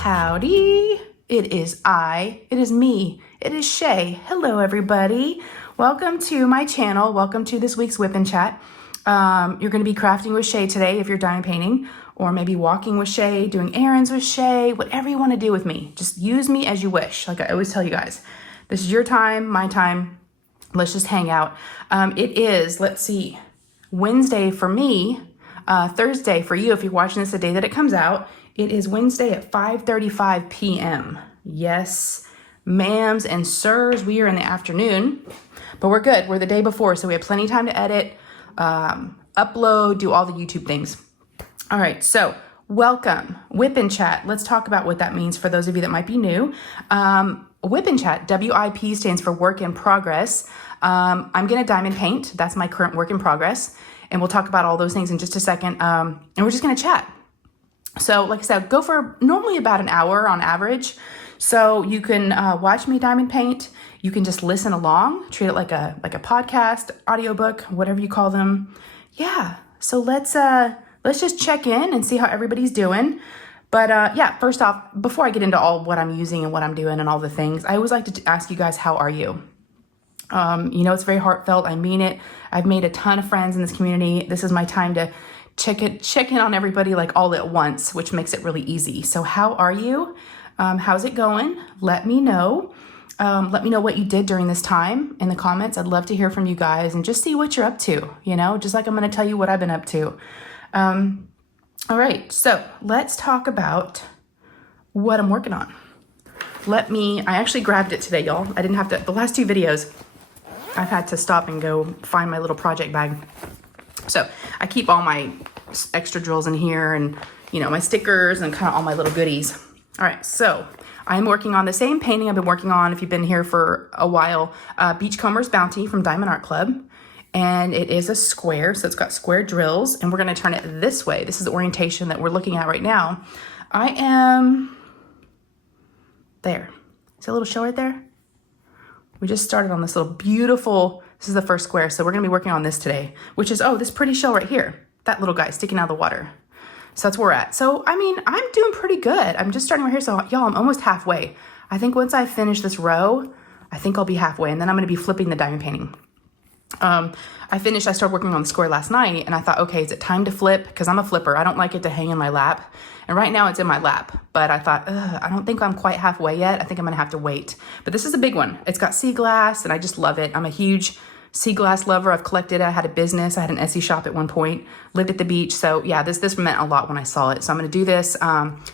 Howdy, it is me, it is Shay. Hello everybody. Welcome to my channel. Welcome to this week's Whip and Chat. You're going to be crafting with Shay today if you're diamond painting, or maybe walking with Shay, doing errands with Shay, whatever you want to do with me. Just use me as you wish. Like I always tell you guys, this is your time, my time. Let's just hang out. It is, let's see, Wednesday for me, Thursday for you if you're watching this the day that it comes out. It is Wednesday at 5:35 p.m. Yes, ma'ams and sirs, we are in the afternoon, but we're good. We're the day before, so we have plenty of time to edit, upload, do all the YouTube things. All right, so welcome, Whip and Chat. Let's talk about what that means for those of you that might be new. Whip and Chat, WIP stands for work in progress. I'm gonna diamond paint. That's my current work in progress. And we'll talk about all those things in just a second. And we're just gonna chat. So like I said, go for normally about an hour on average. So you can watch me diamond paint. You can just listen along, treat it like a podcast, audiobook, whatever you call them. Yeah, so let's just check in and see how everybody's doing. But yeah, first off, before I get into all what I'm using and what I'm doing and all the things, I always like to ask you guys, how are you? You know, it's very heartfelt. I mean it. I've made a ton of friends in this community. This is my time to check in on everybody like all at once, which makes it really easy. So how are you? How's it going? Let me know. Let me know what you did during this time in the comments. I'd love to hear from you guys and just see what you're up to, you know, just like I'm going to tell you what I've been up to. All right, so let's talk about what I'm working on. I actually grabbed it today, y'all. I didn't have to, the last two videos, I've had to stop and go find my little project bag. So I keep all my extra drills in here and, you know, my stickers and kind of all my little goodies. All right, so I'm working on the same painting I've been working on, if you've been here for a while, Beachcomber's Bounty from Diamond Art Club. And it is a square, so it's got square drills, and we're gonna turn it this way. This is the orientation that we're looking at right now. I am there. See a little show right there? We just started on this little beautiful, this is the first square, so we're gonna be working on this today, which is, oh, this pretty shell right here. That little guy sticking out of the water. So that's where we're at. So, I mean, I'm doing pretty good. I'm just starting right here, so y'all, I'm almost halfway. I think once I finish this row, I think I'll be halfway, and then I'm gonna be flipping the diamond painting. I started working on the square last night, and I thought, okay, is it time to flip? Because I'm a flipper. I don't like it to hang in my lap. And right now it's in my lap, but I thought, I don't think I'm quite halfway yet. I think I'm gonna have to wait. But this is a big one. It's got sea glass, and I just love it. I'm a huge sea glass lover. I've collected it. I had a business. I had an Etsy shop at one point, lived at the beach. So yeah, this meant a lot when I saw it. So I'm gonna do this,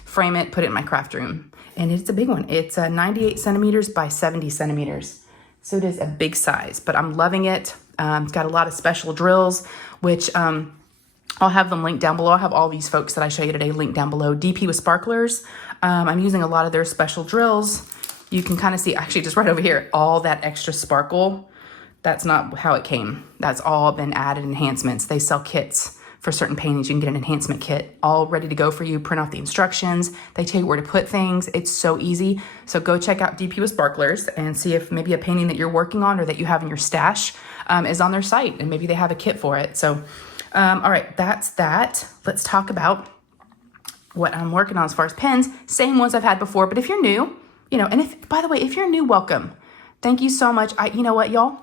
frame it, put it in my craft room. And it's a big one. It's 98 centimeters by 70 centimeters. So it is a big size, but I'm loving it. It's got a lot of special drills, which I'll have them linked down below. I'll have all these folks that I show you today linked down below. DP with Sparklers. I'm using a lot of their special drills. You can kind of see, actually just right over here, all that extra sparkle. That's not how it came. That's all been added enhancements. They sell kits for certain paintings. You can get an enhancement kit all ready to go for you. Print off the instructions. They tell you where to put things. It's so easy. So go check out DP with Sparklers and see if maybe a painting that you're working on or that you have in your stash is on their site, and maybe they have a kit for it. So, all right, that's that. Let's talk about what I'm working on as far as pens. Same ones I've had before, but if you're new, you know, and if, by the way, if you're new, welcome. Thank you so much. You know what, y'all?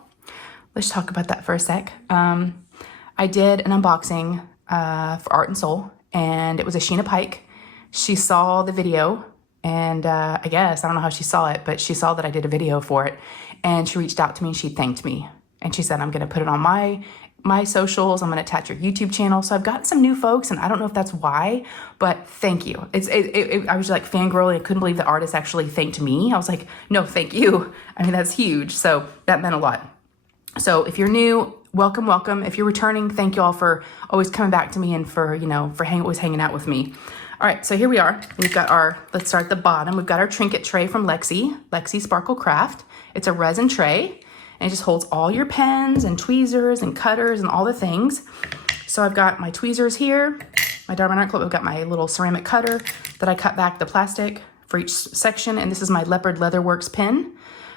Let's talk about that for a sec. I did an unboxing for Art and Soul, and it was a Sheena Pike. She saw the video, and I don't know how she saw it, but she saw that I did a video for it, and she reached out to me and she thanked me. And she said, I'm gonna put it on my socials. I'm gonna attach your YouTube channel. So I've got some new folks, and I don't know if that's why, but thank you. I was like fangirling. I couldn't believe the artist actually thanked me. I was like, no, thank you. I mean, that's huge. So that meant a lot. So if you're new, welcome, welcome. If you're returning, thank you all for always coming back to me and for, you know, for always hanging out with me. All right, so here we are. We've got let's start at the bottom. We've got our Trinket tray from Lexi Sparkle Craft. It's a resin tray, and it just holds all your pens and tweezers and cutters and all the things. So I've got my tweezers here, my Diamond Art Club. I've got my little ceramic cutter that I cut back the plastic for each section, and this is my Leopard Leatherworks pen.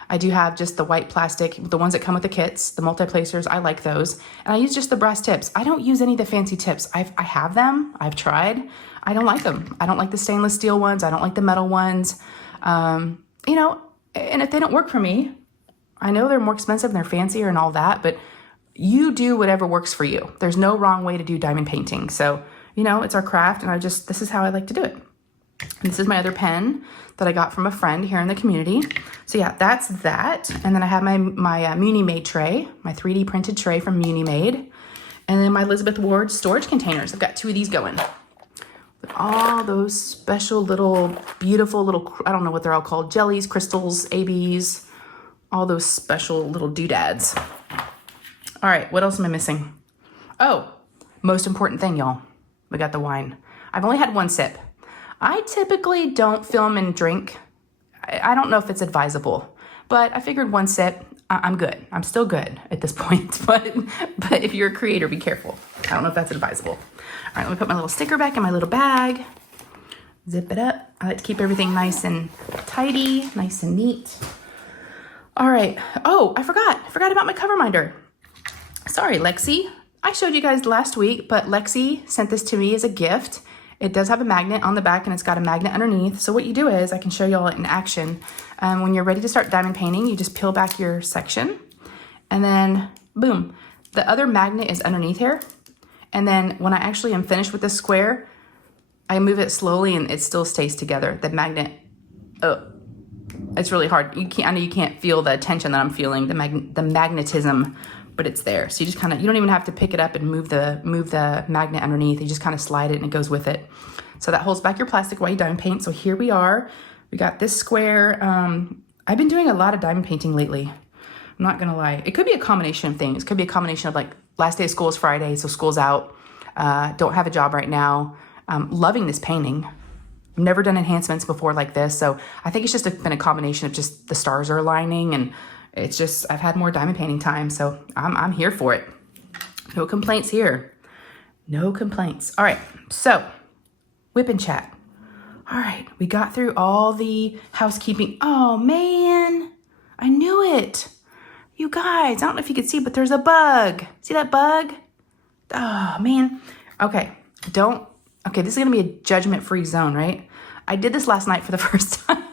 I do have just the white plastic, the ones that come with the kits, the multi-placers. I like those. And I use just the brass tips. I don't use any of the fancy tips. I have them. I've tried. I don't like them. I don't like the stainless steel ones. I don't like the metal ones. You know, and if they don't work for me, I know they're more expensive and they're fancier and all that, but you do whatever works for you. There's no wrong way to do diamond painting. So, you know, it's our craft, and this is how I like to do it. And this is my other pen that I got from a friend here in the community. So yeah, that's that. And then I have my Munimade tray, my 3D printed tray from Munimade. And then my Elizabeth Ward storage containers. I've got 2 of these going. With all those special little, beautiful little, I don't know what they're all called, jellies, crystals, ABs, all those special little doodads. All right, what else am I missing? Oh, most important thing, y'all. We got the wine. I've only had 1 sip. I typically don't film and drink. I don't know if it's advisable, but I figured 1 sip, I'm good. I'm still good at this point, but if you're a creator, be careful. I don't know if that's advisable. All right, let me put my little sticker back in my little bag. Zip it up. I like to keep everything nice and tidy, nice and neat. All right. Oh, I forgot about my cover minder. Sorry, Lexi. I showed you guys last week, but Lexi sent this to me as a gift. It does have a magnet on the back, and it's got a magnet underneath. So what you do is, I can show y'all in action. When you're ready to start diamond painting, you just peel back your section, and then boom, the other magnet is underneath here. And then when I actually am finished with this square, I move it slowly and it still stays together. The magnet, oh, it's really hard. I know you can't feel the tension that I'm feeling, the magnetism, but it's there. So you just kind of, you don't even have to pick it up and move the magnet underneath. You just kind of slide it and it goes with it. So that holds back your plastic while you diamond paint. So here we are. We got this square. I've been doing a lot of diamond painting lately. I'm not gonna lie. It could be a combination of things. It could be a combination of like last day of school is Friday, so school's out. Don't have a job right now. Loving this painting. I've never done enhancements before like this. So I think it's just been a combination of just the stars are aligning, and it's just, I've had more diamond painting time. So I'm here for it. No complaints here. No complaints. All right, so whip and chat. All right, we got through all the housekeeping. Oh man, I knew it. You guys, I don't know if you could see, but there's a bug. See that bug? Oh man. Okay, this is gonna be a judgment-free zone, right? I did this last night for the first time.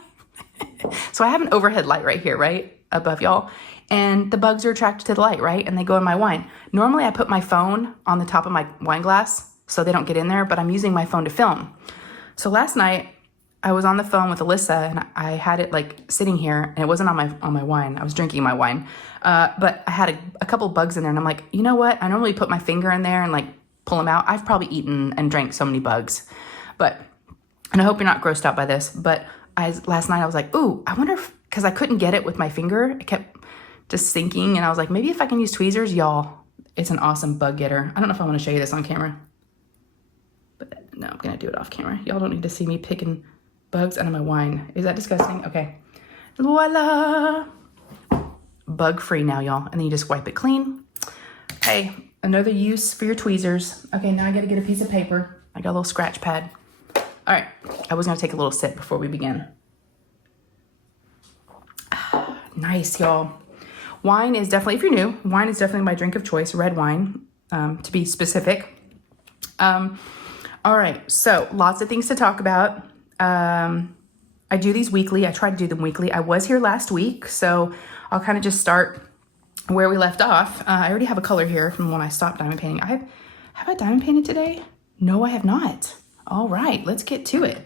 So I have an overhead light right here, right? Above y'all. And the bugs are attracted to the light, right? And they go in my wine. Normally I put my phone on the top of my wine glass so they don't get in there, but I'm using my phone to film. So last night I was on the phone with Alyssa, and I had it like sitting here, and it wasn't on my wine. I was drinking my wine. But I had a couple bugs in there, and I'm like, you know what? I normally put my finger in there and like pull them out. I've probably eaten and drank so many bugs, and I hope you're not grossed out by this, but last night I was like, ooh, I wonder if, cause I couldn't get it with my finger. It kept just sinking, and I was like, maybe if I can use tweezers, y'all, it's an awesome bug getter. I don't know if I want to show you this on camera, but no, I'm gonna do it off camera. Y'all don't need to see me picking bugs out of my wine. Is that disgusting? Okay. Voila. Bug free now, y'all. And then you just wipe it clean. Hey, another use for your tweezers. Okay, now I gotta get a piece of paper. I got a little scratch pad. All right, I was gonna take a little sip before we begin. Nice, y'all. Wine is definitely, if you're new, wine is definitely my drink of choice, red wine, to be specific. All right, so lots of things to talk about. I do these weekly. I try to do them weekly. I was here last week, so I'll kind of just start where we left off. I already have a color here from when I stopped diamond painting. Have I diamond painted today? No, I have not. All right, let's get to it.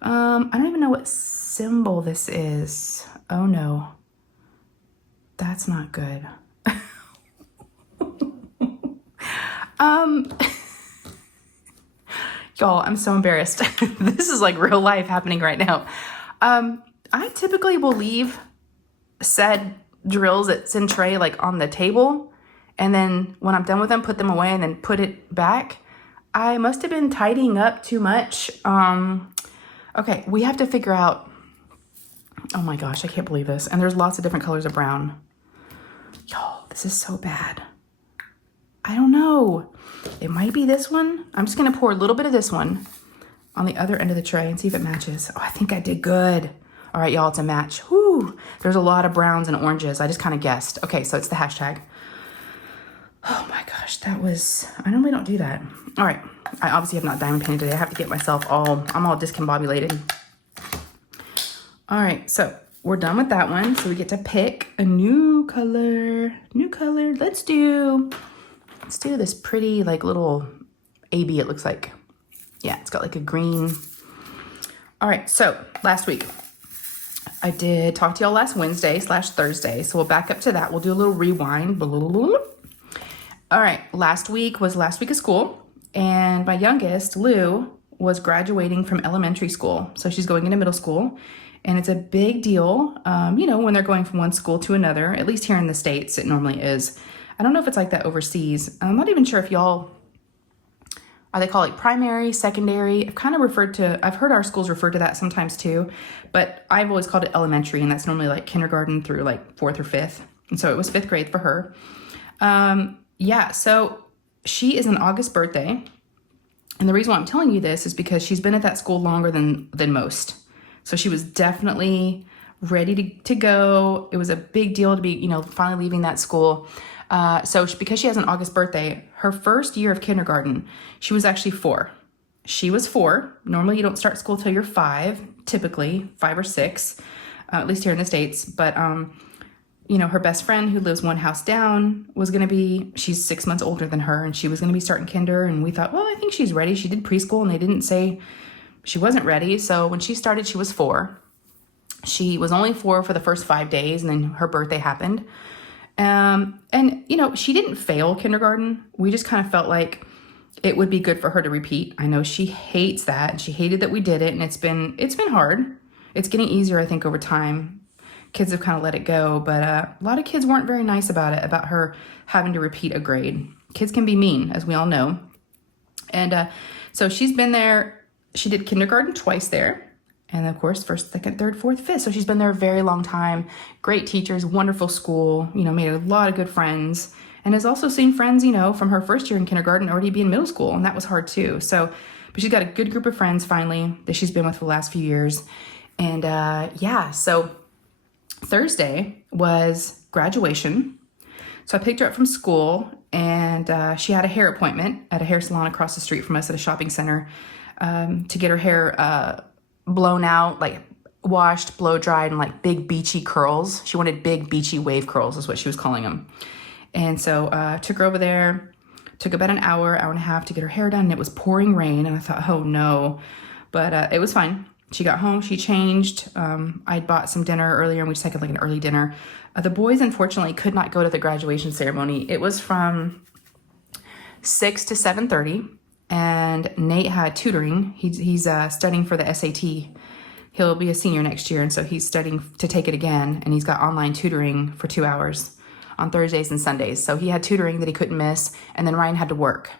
I don't even know what symbol this is. Oh no, that's not good. Y'all, I'm so embarrassed. This is like real life happening right now. I typically will leave said drills that's in tray like on the table, and then when I'm done with them, put them away and then put it back. I must have been tidying up too much. Okay, we have to figure out, oh my gosh, I can't believe this. And there's lots of different colors of brown. Y'all, this is so bad. I don't know. It might be this one. I'm just gonna pour a little bit of this one on the other end of the tray and see if it matches. Oh, I think I did good. All right, y'all, it's a match. Whoo, there's a lot of browns and oranges. I just kind of guessed. Okay, so it's the hashtag. Oh my gosh. gosh, I normally don't do that. All right, I obviously have not diamond painted today. I have to get myself I'm all discombobulated. All right, so we're done with that one. So we get to pick a new color. Let's do this pretty like little AB, it looks like. Yeah, it's got like a green. All right, so last week I did talk to y'all last Wednesday/Thursday. So we'll back up to that. We'll do a little rewind. All right, last week was last week of school, and my youngest, Lou, was graduating from elementary school. So she's going into middle school, and it's a big deal, you know, when they're going from one school to another. At least here in the States, it normally is. I don't know if it's like that overseas. I'm not even sure if y'all, they call it primary, secondary. I've heard our schools refer to that sometimes too, but I've always called it elementary, and that's normally like kindergarten through like 4th or 5th. And so it was 5th grade for her. Yeah, so she is an August birthday. And the reason why I'm telling you this is because she's been at that school longer than most. So she was definitely ready to go. It was a big deal to be, you know, finally leaving that school. Because she has an August birthday, her first year of kindergarten, she was actually 4. She was 4. Normally you don't start school till you're 5, typically 5 or 6, at least here in the States. But, you know, her best friend who lives one house down she's 6 months older than her, and she was going to be starting kinder. And we thought, well, I think she's ready. She did preschool and they didn't say she wasn't ready. So when she started, she was 4. She was only 4 for the first 5 days, and then her birthday happened. And, you know, she didn't fail kindergarten. We just kind of felt like it would be good for her to repeat. I know she hates that, and she hated that we did it. And it's been hard. It's getting easier, I think, over time. Kids have kind of let it go, but a lot of kids weren't very nice about her having to repeat a grade. Kids can be mean, as we all know. And so she's been there. She did kindergarten twice there. And of course, 1st, 2nd, 3rd, 4th, 5th. So she's been there a very long time. Great teachers, wonderful school, you know, made a lot of good friends. And has also seen friends, you know, from her first year in kindergarten already be in middle school. And that was hard too. So, but she's got a good group of friends finally that she's been with for the last few years. And yeah, so Thursday was graduation. So I picked her up from school, and she had a hair appointment at a hair salon across the street from us at a shopping center to get her hair blown out, like washed, blow dried, and like big beachy curls. She wanted big beachy wave curls is what she was calling them. And so took her over there, took about an hour and a half to get her hair done, and it was pouring rain. And I thought, oh no, but it was fine. She got home, she changed. I'd bought some dinner earlier, and we just had like an early dinner. The boys, unfortunately, could not go to the graduation ceremony. It was from 6 to 7:30, and Nate had tutoring. He's studying for the SAT. He'll be a senior next year, and so he's studying to take it again, and he's got online tutoring for 2 hours on Thursdays and Sundays. So he had tutoring that he couldn't miss, and then Ryan had to work.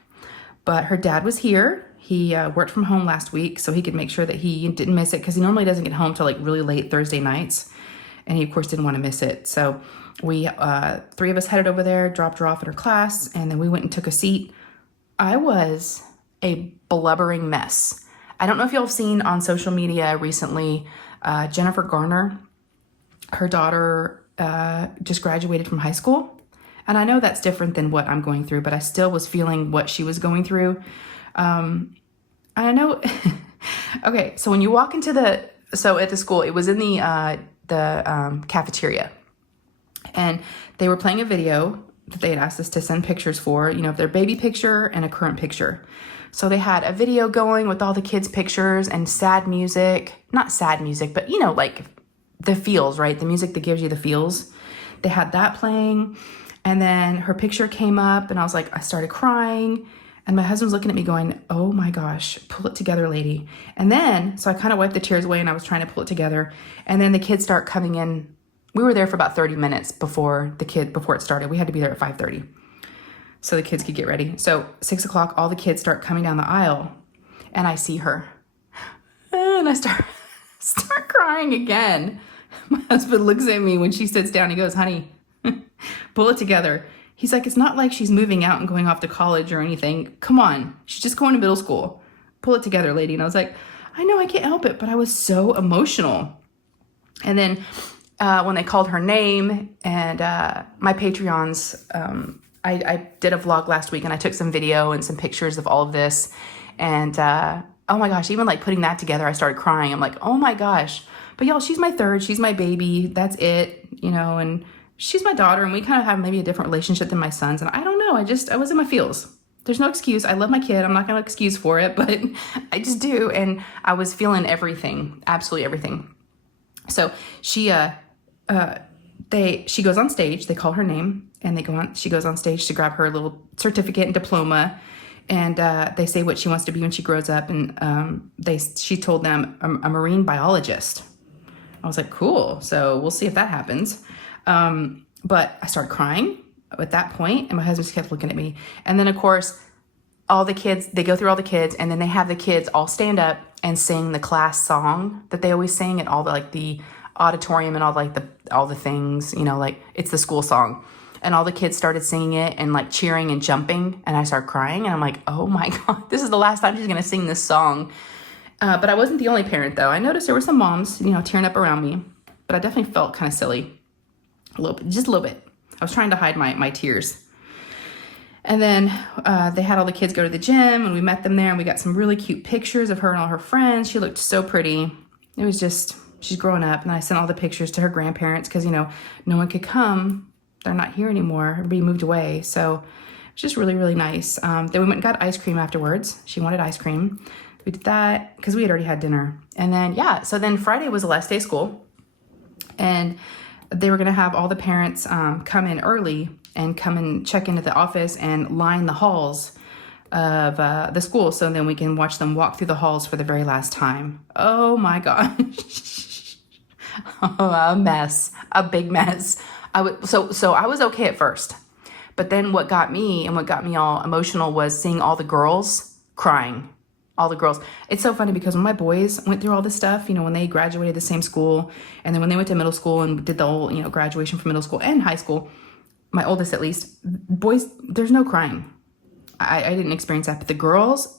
But her dad was here. He worked from home last week, so he could make sure that he didn't miss it, because he normally doesn't get home till like really late Thursday nights, and he of course didn't want to miss it. So we 3 of us headed over there, dropped her off at her class, and then we went and took a seat. I was a blubbering mess. I don't know if y'all have seen on social media recently, Jennifer Garner, her daughter just graduated from high school, and I know that's different than what I'm going through, but I still was feeling what she was going through. I know. Okay, so when you walk into at the school, it was in the cafeteria, and they were playing a video that they had asked us to send pictures for, you know, their baby picture and a current picture. So they had a video going with all the kids' pictures and sad music, not sad music, but you know, like the feels, right? The music that gives you the feels. They had that playing, and then her picture came up, and I started crying. And my husband's looking at me going, oh my gosh, pull it together, lady. And then, so I kind of wiped the tears away, and I was trying to pull it together. And then the kids start coming in. We were there for about 30 minutes before it started. We had to be there at 5:30 so the kids could get ready. So 6 o'clock, all the kids start coming down the aisle, and I see her. And I start crying again. My husband looks at me when she sits down. He goes, honey, pull it together. He's like, it's not like she's moving out and going off to college or anything. Come on. She's just going to middle school. Pull it together, lady. And I was like, I know, I can't help it. But I was so emotional. And then when they called her name, and my Patreons, I did a vlog last week and I took some video and some pictures of all of this. And oh my gosh, even like putting that together, I started crying. I'm like, oh my gosh. But y'all, she's my third, she's my baby. That's it, you know, and she's my daughter, and we kind of have maybe a different relationship than my sons. And I don't know, I was in my feels. There's no excuse. I love my kid. I'm not going to excuse for it, but I just do. And I was feeling everything, absolutely everything. So she goes on stage, they call her name, and she goes on stage to grab her little certificate and diploma. And they say what she wants to be when she grows up. And she told them a marine biologist. I was like, cool. So we'll see if that happens. But I started crying at that point, and my husband just kept looking at me. And then of course, they go through all the kids, and then they have the kids all stand up and sing the class song that they always sing at all the auditorium and all the things, you know, like it's the school song. And all the kids started singing it and like cheering and jumping, and I started crying, and I'm like, oh my God, this is the last time she's gonna sing this song. But I wasn't the only parent though. I noticed there were some moms, you know, tearing up around me, but I definitely felt kind of silly. Just a little bit. I was trying to hide my tears. And then they had all the kids go to the gym, and we met them there, and we got some really cute pictures of her and all her friends. She looked so pretty. It was just, she's growing up. And I sent all the pictures to her grandparents because, you know, no one could come. They're not here anymore. Everybody moved away. So it's just really, really nice. Then we went and got ice cream afterwards. She wanted ice cream. We did that because we had already had dinner. And then, yeah, so then Friday was the last day of school. And they were going to have all the parents come in early and come and check into the office and line the halls of the school, so then we can watch them walk through the halls for the very last time. Oh my gosh. A mess, a big mess. So I was okay at first, but then what got me all emotional was seeing all the girls crying. All the girls. It's so funny because when my boys went through all this stuff, you know, when they graduated the same school, and then when they went to middle school and did the whole, you know, graduation from middle school and high school, my oldest at least, boys, there's no crying. I didn't experience that, but the girls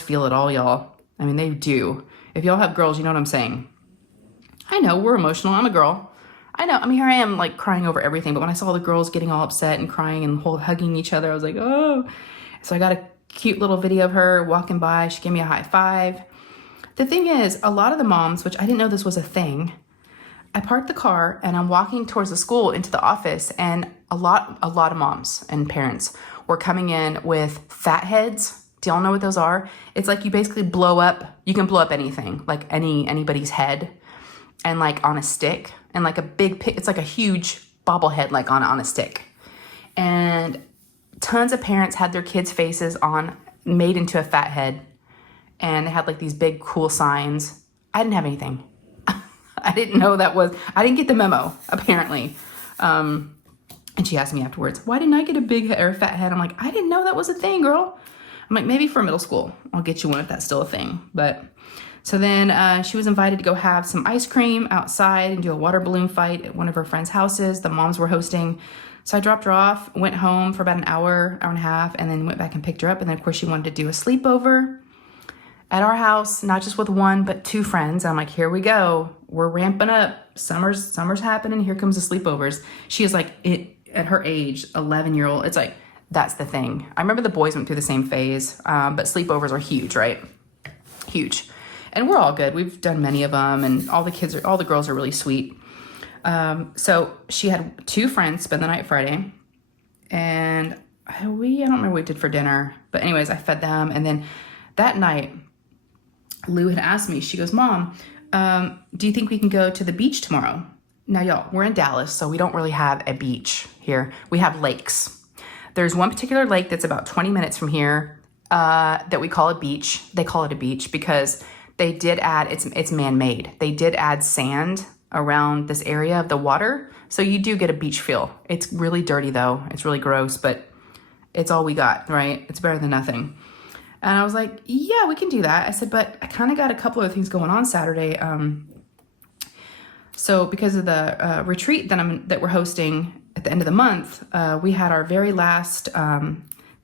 feel it all, y'all. I mean, they do. If y'all have girls, you know what I'm saying. I know, we're emotional. I'm a girl. I know. I mean, here I am like crying over everything, but when I saw the girls getting all upset and crying and hugging each other, I was like, oh. So I got a cute little video of her walking by. She gave me a high five. The thing is, a lot of the moms, which I didn't know this was a thing, I parked the car and I'm walking towards the school into the office, and a lot of moms and parents were coming in with fat heads. Do y'all know what those are? It's like you basically you can blow up anything, like anybody's head, and like on a stick, and like it's like a huge bobblehead, like on a stick. And tons of parents had their kids' faces made into a fat head, and they had like these big cool signs. I didn't have anything. I didn't know I didn't get the memo, apparently. And she asked me afterwards, why didn't I get a big or a fat head? I'm like, I didn't know that was a thing, girl. I'm like, maybe for middle school, I'll get you one if that's still a thing. But so then she was invited to go have some ice cream outside and do a water balloon fight at one of her friends' houses. The moms were hosting. So I dropped her off, went home for about an hour and a half, and then went back and picked her up. And then, of course, she wanted to do a sleepover at our house, not just with one, but two friends. I'm like, here we go. We're ramping up. Summer's happening. Here comes the sleepovers. She is like, at her age, 11-year-old, it's like, that's the thing. I remember the boys went through the same phase, but sleepovers are huge, right? Huge. And we're all good. We've done many of them, and all the girls are really sweet. So she had two friends spend the night Friday, and I don't remember what we did for dinner, but anyways, I fed them. And then that night, Lou had asked me, she goes, Mom, do you think we can go to the beach tomorrow? Now, y'all, we're in Dallas, so we don't really have a beach here. We have lakes. There's one particular lake that's about 20 minutes from here that we call a beach. They call it a beach because they did add, it's man-made. They did add sand around this area of the water, so you do get a beach feel. It's really dirty though. It's really gross, but it's all we got, right? It's better than nothing. And I was like, yeah, we can do that. I said, but I kind of got a couple of things going on Saturday. So because of the retreat that we're hosting at the end of the month, we had our very last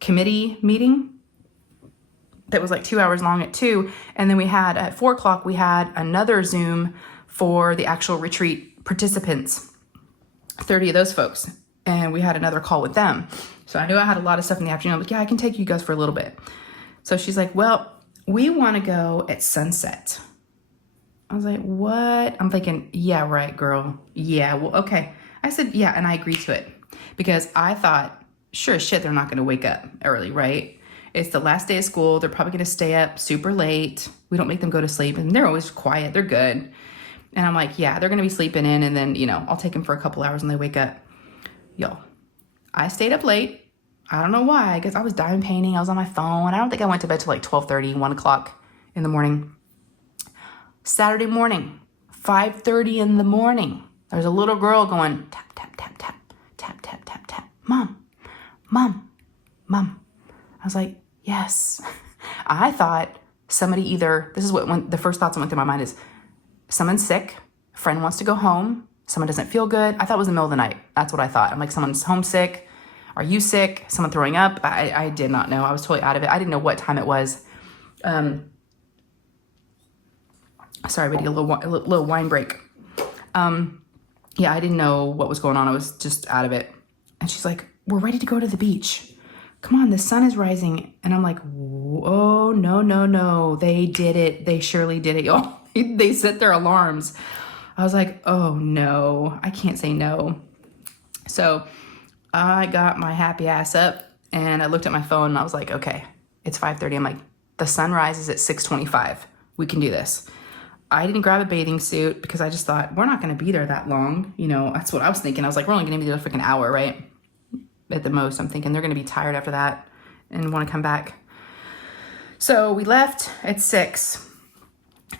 committee meeting that was like 2 hours long at 2. And then we had at 4 o'clock, we had another Zoom for the actual retreat participants, 30 of those folks. And we had another call with them. So I knew I had a lot of stuff in the afternoon. I'm like, yeah, I can take you guys for a little bit. So she's like, well, we want to go at sunset. I was like, what? I'm thinking, yeah, right, girl. Yeah, well, okay. I said, yeah, and I agreed to it because I thought, sure as shit, they're not going to wake up early, right? It's the last day of school. They're probably going to stay up super late. We don't make them go to sleep, and they're always quiet. They're good. And I'm like, yeah, they're going to be sleeping in, and then, you know, I'll take them for a couple hours and they wake up. Yo, I stayed up late. I don't know why. I guess I was diamond painting. I was on my phone. I don't think I went to bed till like 12:30, 1 o'clock in the morning. Saturday morning, 5:30 in the morning, there's a little girl going tap, tap, tap, tap, tap, tap, tap, tap. Mom, mom, mom. I was like, yes. I thought somebody either, this is what the first thoughts that went through my mind is, someone's sick, friend wants to go home, someone doesn't feel good. I thought it was the middle of the night. That's what I thought. I'm like, someone's homesick. Are you sick? Someone throwing up? I did not know. I was totally out of it. I didn't know what time it was. Sorry, we need a little wine break. Yeah, I didn't know what was going on. I was just out of it. And she's like, we're ready to go to the beach. Come on, the sun is rising. And I'm like, oh, no, no, no. They did it. They surely did it, y'all. They set their alarms. I was like, oh, no, I can't say no. So I got my happy ass up and I looked at my phone and I was like, okay, it's 5:30. I'm like, the sun rises at 6:25. We can do this. I didn't grab a bathing suit because I just thought, we're not going to be there that long. You know, that's what I was thinking. I was like, we're only going to be there for an hour, right? At the most. I'm thinking they're going to be tired after that and want to come back. So we left at 6.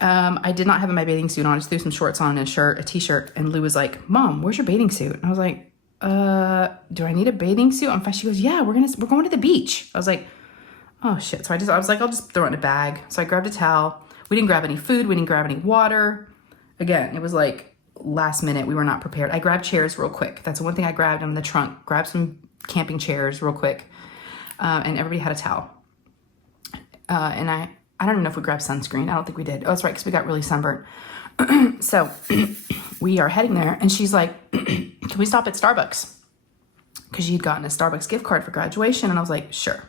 I did not have my bathing suit on. I just threw some shorts on and a t-shirt. And Lou was like, Mom, where's your bathing suit? And I was like, do I need a bathing suit? I'm fine. She goes, yeah, we're going to the beach. I was like, oh shit. So I was like, I'll just throw it in a bag. So I grabbed a towel. We didn't grab any food. We didn't grab any water. Again, it was like last minute. We were not prepared. I grabbed chairs real quick. That's the one thing I grabbed in the trunk. Grabbed some camping chairs real quick. And everybody had a towel. And I don't even know if we grabbed sunscreen. I don't think we did. Oh, that's right, because we got really sunburnt. So we are heading there. And she's like, can we stop at Starbucks? Because she'd gotten a Starbucks gift card for graduation. And I was like, sure.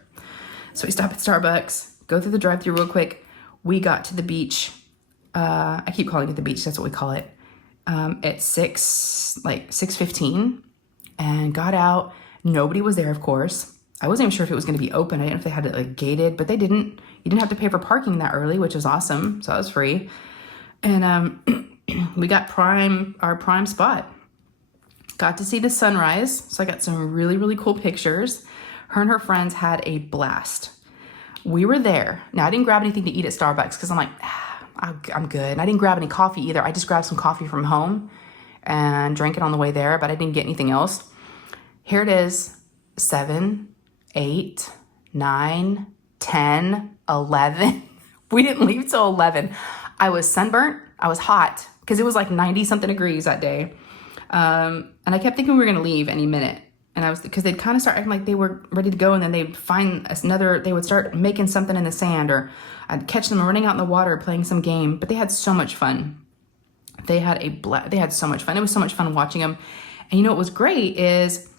So we stop at Starbucks, go through the drive-thru real quick. We got to the beach. I keep calling it the beach. That's what we call it. At 6:15, and got out. Nobody was there, of course. I wasn't even sure if it was going to be open. I didn't know if they had it like gated, but they didn't. You didn't have to pay for parking that early, which was awesome. So that was free. And we got our prime spot. Got to see the sunrise. So I got some really, really cool pictures. Her and her friends had a blast. We were there. Now, I didn't grab anything to eat at Starbucks because I'm like, I'm good. And I didn't grab any coffee either. I just grabbed some coffee from home and drank it on the way there, but I didn't get anything else. Here it is, 7, 8, 9, 10, 11. We didn't leave till 11. I was sunburnt. I was hot because it was like 90 something degrees that day. And I kept thinking we were going to leave any minute. And because they'd kind of start acting like they were ready to go, and then they'd find they would start making something in the sand, or I'd catch them running out in the water playing some game. But they had so much fun. They had so much fun. It was so much fun watching them. And you know what was great is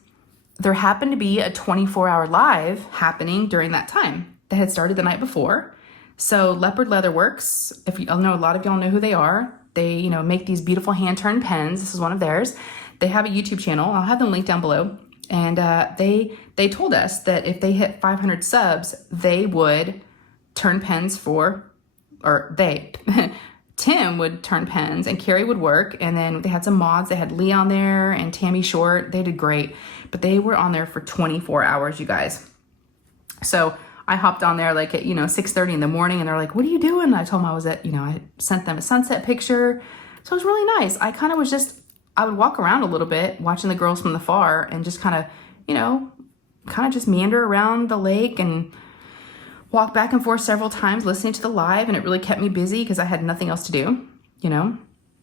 there happened to be a 24-hour live happening during that time that had started the night before. So Leopard Leatherworks, if you know, a lot of y'all know who they are. They, make these beautiful hand-turned pens. This is one of theirs. They have a YouTube channel. I'll have them linked down below. And they told us that if they hit 500 subs, they would turn pens Tim would turn pens and Carrie would work. And then they had some mods. They had Lee on there and Tammy Short. They did great. But they were on there for 24 hours, you guys. So I hopped on there like at, 6:30 in the morning, and they're like, what are you doing? And I told them I was at, I sent them a sunset picture. So it was really nice. I would walk around a little bit watching the girls from the far and just kind of just meander around the lake and walk back and forth several times listening to the live. And it really kept me busy because I had nothing else to do,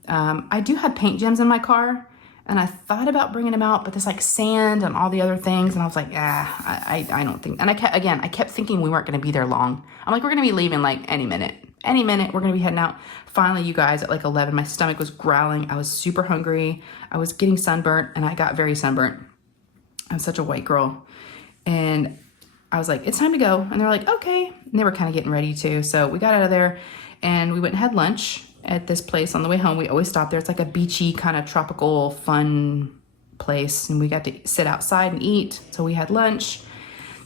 I do have paint gems in my car, and I thought about bringing them out, but there's like sand and all the other things. And I was like, I don't think. And I kept thinking we weren't going to be there long. I'm like, we're going to be leaving like any minute. Any minute, we're going to be heading out. Finally, you guys, at like 11, my stomach was growling. I was super hungry. I was getting sunburnt, and I got very sunburnt. I'm such a white girl. And I was like, it's time to go. And they're like, okay. And they were kind of getting ready too. So we got out of there and we went and had lunch at this place on the way home. We always stop there. It's like a beachy kind of tropical fun place. And we got to sit outside and eat. So we had lunch.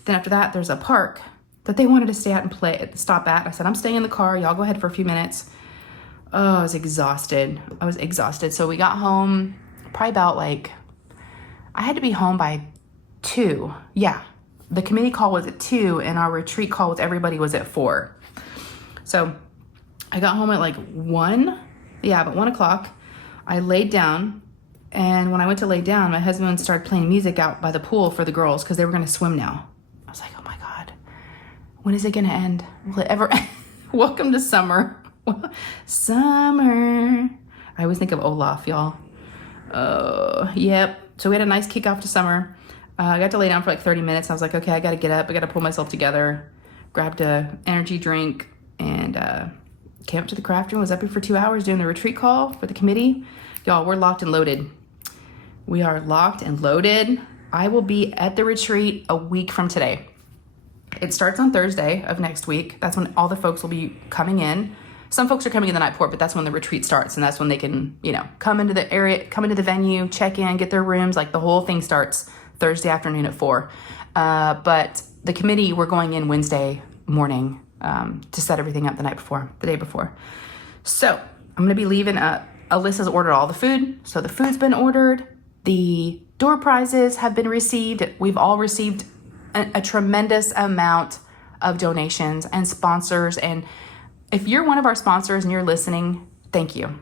Then after that, there's a park that they wanted to stay at and stop at. I said, I'm staying in the car. Y'all go ahead for a few minutes. Oh, I was exhausted. So we got home probably about I had to be home by 2. Yeah. The committee call was at 2 and our retreat call with everybody was at 4. So I got home at 1. Yeah, about 1 o'clock. I laid down. And when I went to lay down, my husband started playing music out by the pool for the girls because they were going to swim now. I was like, oh my God, when is it going to end? Will it ever end? Welcome to summer. Summer. I always think of Olaf, y'all. Yep. So we had a nice kickoff to summer. I got to lay down for 30 minutes. I was like, okay, I got to get up. I got to pull myself together. Grabbed a energy drink and came up to the craft room. Was up here for 2 hours doing the retreat call for the committee. Y'all, we're locked and loaded. We are locked and loaded. I will be at the retreat a week from today. It starts on Thursday of next week. That's when all the folks will be coming in. Some folks are coming in the night before, but that's when the retreat starts. And that's when they can, come into the area, come into the venue, check in, get their rooms. The whole thing starts Thursday afternoon at 4. But the committee, we're going in Wednesday morning to set everything up the day before. So I'm going to be leaving. Alyssa's ordered all the food. So the food's been ordered. The door prizes have been received. We've all received a tremendous amount of donations and sponsors. And if you're one of our sponsors and you're listening, thank you.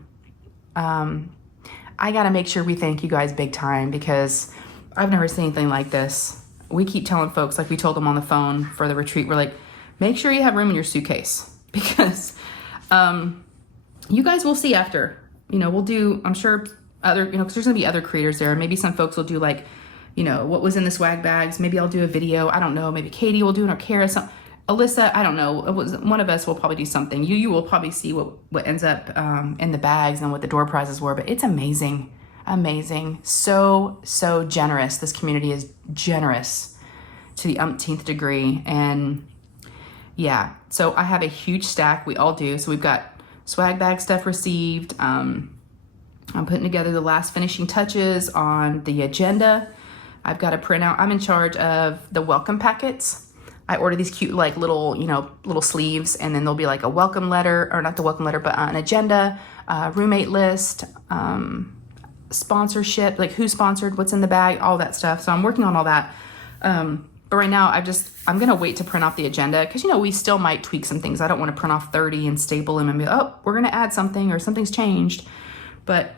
I got to make sure we thank you guys big time because I've never seen anything like this. We keep telling folks, we told them on the phone for the retreat, we're like, make sure you have room in your suitcase because you guys will see after. We'll do, I'm sure, other, because there's going to be other creators there. Maybe some folks will do what was in the swag bags. Maybe I'll do a video. I don't know. Maybe Katie will do it or Kara. Alyssa, I don't know. One of us will probably do something. You will probably see what ends up in the bags and what the door prizes were. But it's amazing. Amazing. So generous. This community is generous to the umpteenth degree. And yeah, so I have a huge stack. We all do. So we've got swag bag stuff received. I'm putting together the last finishing touches on the agenda. I've got a printout. I'm in charge of the welcome packets. I order these cute little sleeves, and then there'll be a welcome letter, or not the welcome letter, but an agenda, roommate list, sponsorship, who sponsored, what's in the bag, all that stuff. So I'm working on all that. But right now I'm going to wait to print off the agenda because, we still might tweak some things. I don't want to print off 30 and staple them and be, oh, we're going to add something or something's changed. But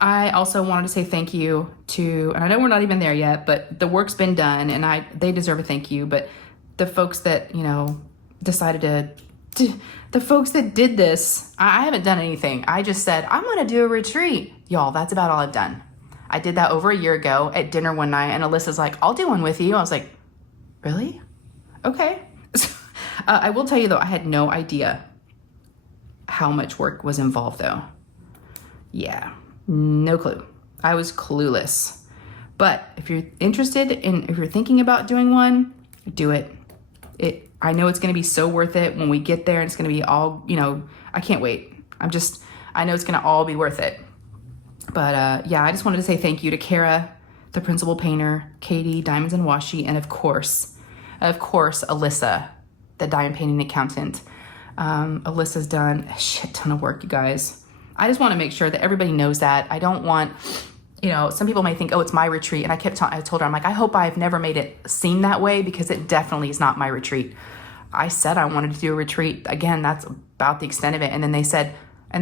I also wanted to say thank you to, and I know we're not even there yet, but the work's been done and they deserve a thank you. But the folks that, decided the folks that did this, I haven't done anything. I just said, I'm going to do a retreat. Y'all, that's about all I've done. I did that over a year ago at dinner one night, and Alyssa's like, I'll do one with you. I was like, really? Okay. I will tell you, though, I had no idea how much work was involved, though. Yeah, no clue. I was clueless. But if you're interested if you're thinking about doing one, do it. I know it's going to be so worth it when we get there, and it's going to be all, I can't wait. I know it's going to all be worth it. But yeah, I just wanted to say thank you to Kara, the principal painter, Katie, Diamonds and Washi, and of course, Alyssa, the diamond painting accountant. Alyssa's done a shit ton of work, you guys. I just want to make sure that everybody knows that. I don't want, some people may think, oh, it's my retreat. And I told her, I'm like, I hope I've never made it seem that way because it definitely is not my retreat. I said I wanted to do a retreat. Again, that's about the extent of it. And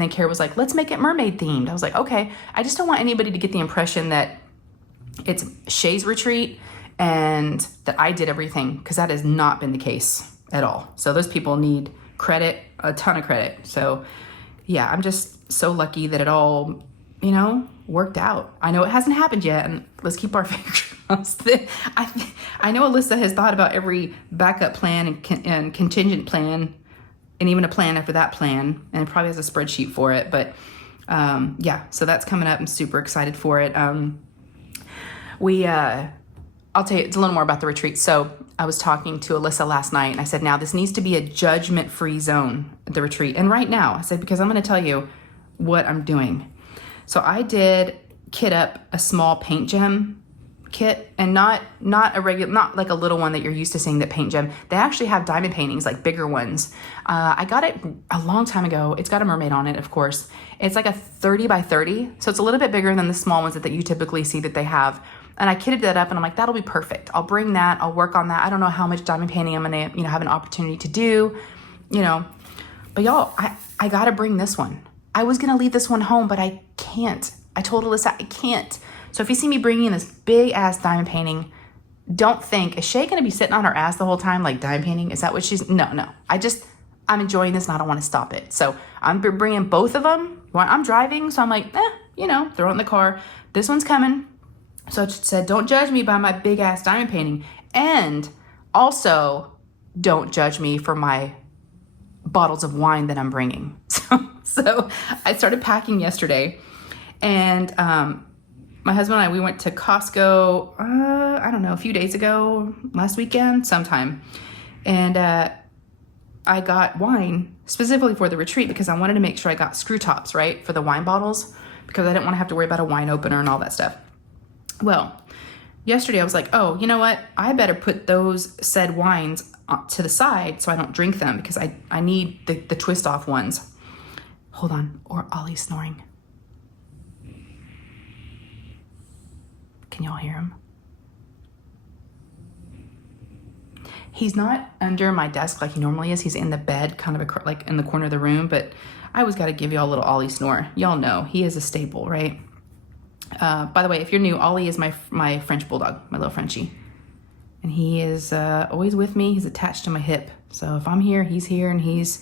then Kara was like, let's make it mermaid themed. I was like, okay. I just don't want anybody to get the impression that it's Shay's retreat and that I did everything, because that has not been the case at all. So those people need credit, a ton of credit. So yeah, I'm just so lucky that it all, worked out. I know it hasn't happened yet, and let's keep our fingers crossed. I know Alyssa has thought about every backup plan and contingent plan, and even a plan after that plan, and probably has a spreadsheet for it. But yeah, so that's coming up. I'm super excited for it. I'll tell you, it's a little more about the retreat. So I was talking to Alyssa last night and I said, now this needs to be a judgment-free zone at the retreat. And right now, I said, because I'm going to tell you what I'm doing. So I did kit up a small paint gem kit, and not a regular, not like a little one that you're used to seeing that paint gem. They actually have diamond paintings, like bigger ones. I got it a long time ago. It's got a mermaid on it, of course. It's like a 30 by 30. So it's a little bit bigger than the small ones that you typically see that they have. And I kitted that up and I'm like, that'll be perfect. I'll bring that. I'll work on that. I don't know how much diamond painting I'm going to, have an opportunity to do, but y'all, I got to bring this one. I was going to leave this one home, but I can't. I told Alyssa I can't. So if you see me bringing in this big ass diamond painting, don't think, is Shay going to be sitting on her ass the whole time like diamond painting? Is that what she's, no. I'm enjoying this and I don't want to stop it. So I'm bringing both of them. I'm driving, so I'm like, throw it in the car. This one's coming. So I said, don't judge me by my big ass diamond painting. And also don't judge me for my bottles of wine that I'm bringing. So I started packing yesterday, and my husband and I, we went to Costco, I don't know, a few days ago, last weekend, sometime. And I got wine specifically for the retreat because I wanted to make sure I got screw tops, right, for the wine bottles, because I didn't want to have to worry about a wine opener and all that stuff. Well, yesterday I was like, oh, you know what? I better put those said wines to the side so I don't drink them, because I need the twist off ones. Hold on, or Ollie's snoring. Can y'all hear him? He's not under my desk like he normally is. He's in the bed, kind of like in the corner of the room, but I always got to give y'all a little Ollie snore. Y'all know he is a staple, right? By the way, if you're new, Ollie is my French bulldog, my little Frenchie. And he is always with me. He's attached to my hip. So if I'm here, he's here, and if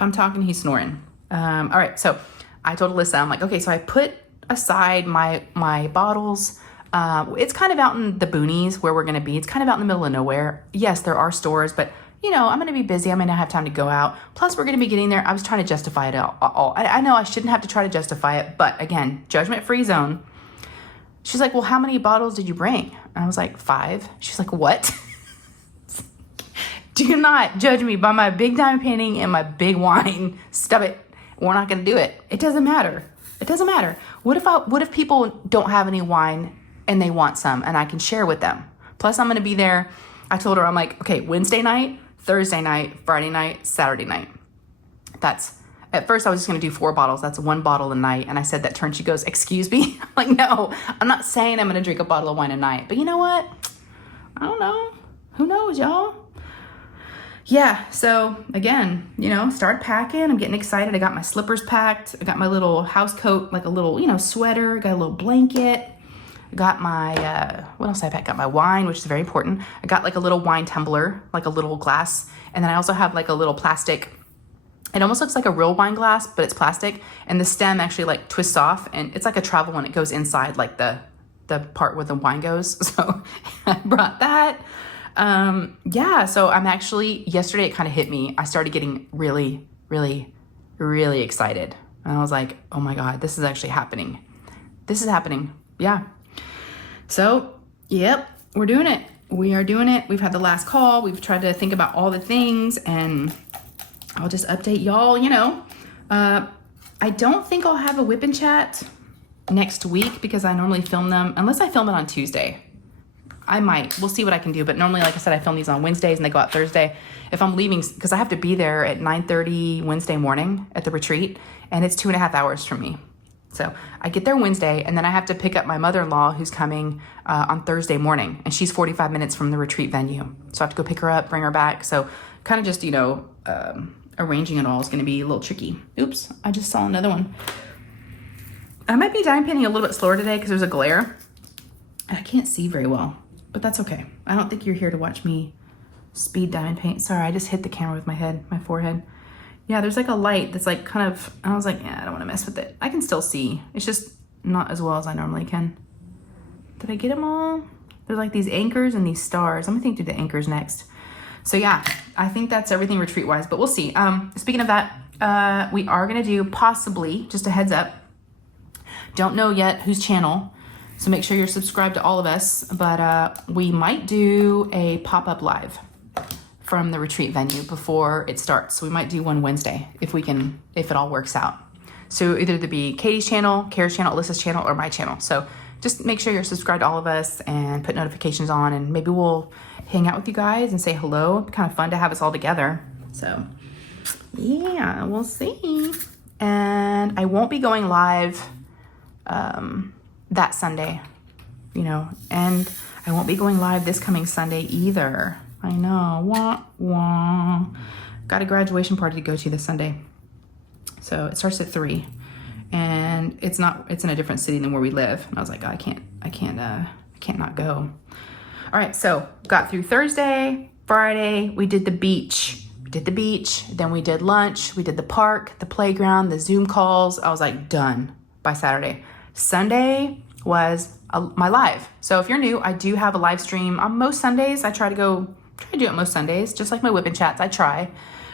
I'm talking, he's snoring. All right, so I told Alyssa, I'm like, okay, so I put aside my bottles. It's kind of out in the boonies where we're going to be. It's kind of out in the middle of nowhere. Yes, there are stores, but I'm going to be busy. I may not have time to go out. Plus, we're going to be getting there. I was trying to justify it all. I know I shouldn't have to try to justify it, but again, judgment-free zone. She's like, well, how many bottles did you bring? And I was like, 5. She's like, what? Do not judge me by my big diamond painting and my big wine. Stop it. We're not going to do it. It doesn't matter. It doesn't matter. What if people don't have any wine and they want some and I can share with them? Plus, I'm going to be there. I told her, I'm like, okay, Wednesday night, Thursday night, Friday night, Saturday night. At first I was just going to do 4 bottles. That's 1 bottle a night. And I said that turn. She goes, excuse me? I'm like, no, I'm not saying I'm going to drink a bottle of wine a night. But you know what? I don't know. Who knows, y'all? Yeah. So again, start packing. I'm getting excited. I got my slippers packed. I got my little house coat, like a little, sweater. Got a little blanket. I got my, what else I packed? Got my wine, which is very important. I got like a little wine tumbler, like a little glass. And then I also have like a little plastic. It almost looks like a real wine glass, but it's plastic. And the stem actually like twists off, and it's like a travel one. It goes inside like the part where the wine goes. So I brought that. Yeah, so I'm actually, yesterday it kind of hit me. I started getting really, really, really excited. And I was like, oh my God, this is actually happening. This is happening. Yeah. So, yep, we're doing it. We are doing it. We've had the last call. We've tried to think about all the things, and I'll just update y'all, I don't think I'll have a whip and chat next week because I normally film them, unless I film it on Tuesday. I might. We'll see what I can do. But normally, like I said, I film these on Wednesdays and they go out Thursday. If I'm leaving, because I have to be there at 9:30 Wednesday morning at the retreat, and it's 2.5 hours from me. So I get there Wednesday, and then I have to pick up my mother-in-law who's coming on Thursday morning, and she's 45 minutes from the retreat venue. So I have to go pick her up, bring her back. So kind of just, arranging it all is going to be a little tricky. Oops, I just saw another one. I might be diamond painting a little bit slower today because there's a glare. I can't see very well, but that's okay. I don't think you're here to watch me speed diamond paint. Sorry, I just hit the camera with my forehead. Yeah, there's like a light that's like kind of, I was like, yeah, I don't want to mess with it. I can still see. It's just not as well as I normally can. Did I get them all? There's like these anchors and these stars. I'm gonna think through the anchors next. So yeah, I think that's everything retreat-wise, but we'll see. Speaking of that, we are gonna do possibly, just a heads up, don't know yet whose channel, So make sure you're subscribed to all of us, but we might do a pop-up live from the retreat venue before it starts. So we might do one Wednesday if it all works out. So either to be Katie's channel, Kara's channel, Alyssa's channel, or my channel. So just make sure you're subscribed to all of us and put notifications on, and maybe we'll hang out with you guys and say hello. It'd be kind of fun to have us all together. So yeah, we'll see. And I won't be going live that Sunday, and I won't be going live this coming Sunday either. I know, wah, wah. Got a graduation party to go to this Sunday. So it starts at 3, and it's in a different city than where we live. And I was like, I can't not go. All right, so got through Thursday, Friday, we did the beach. Then we did lunch, we did the park, the playground, the Zoom calls. I was like, done by Saturday. Sunday was my live. So if you're new, I do have a live stream on most Sundays. I try to do it most Sundays, just like my whip and chats. I try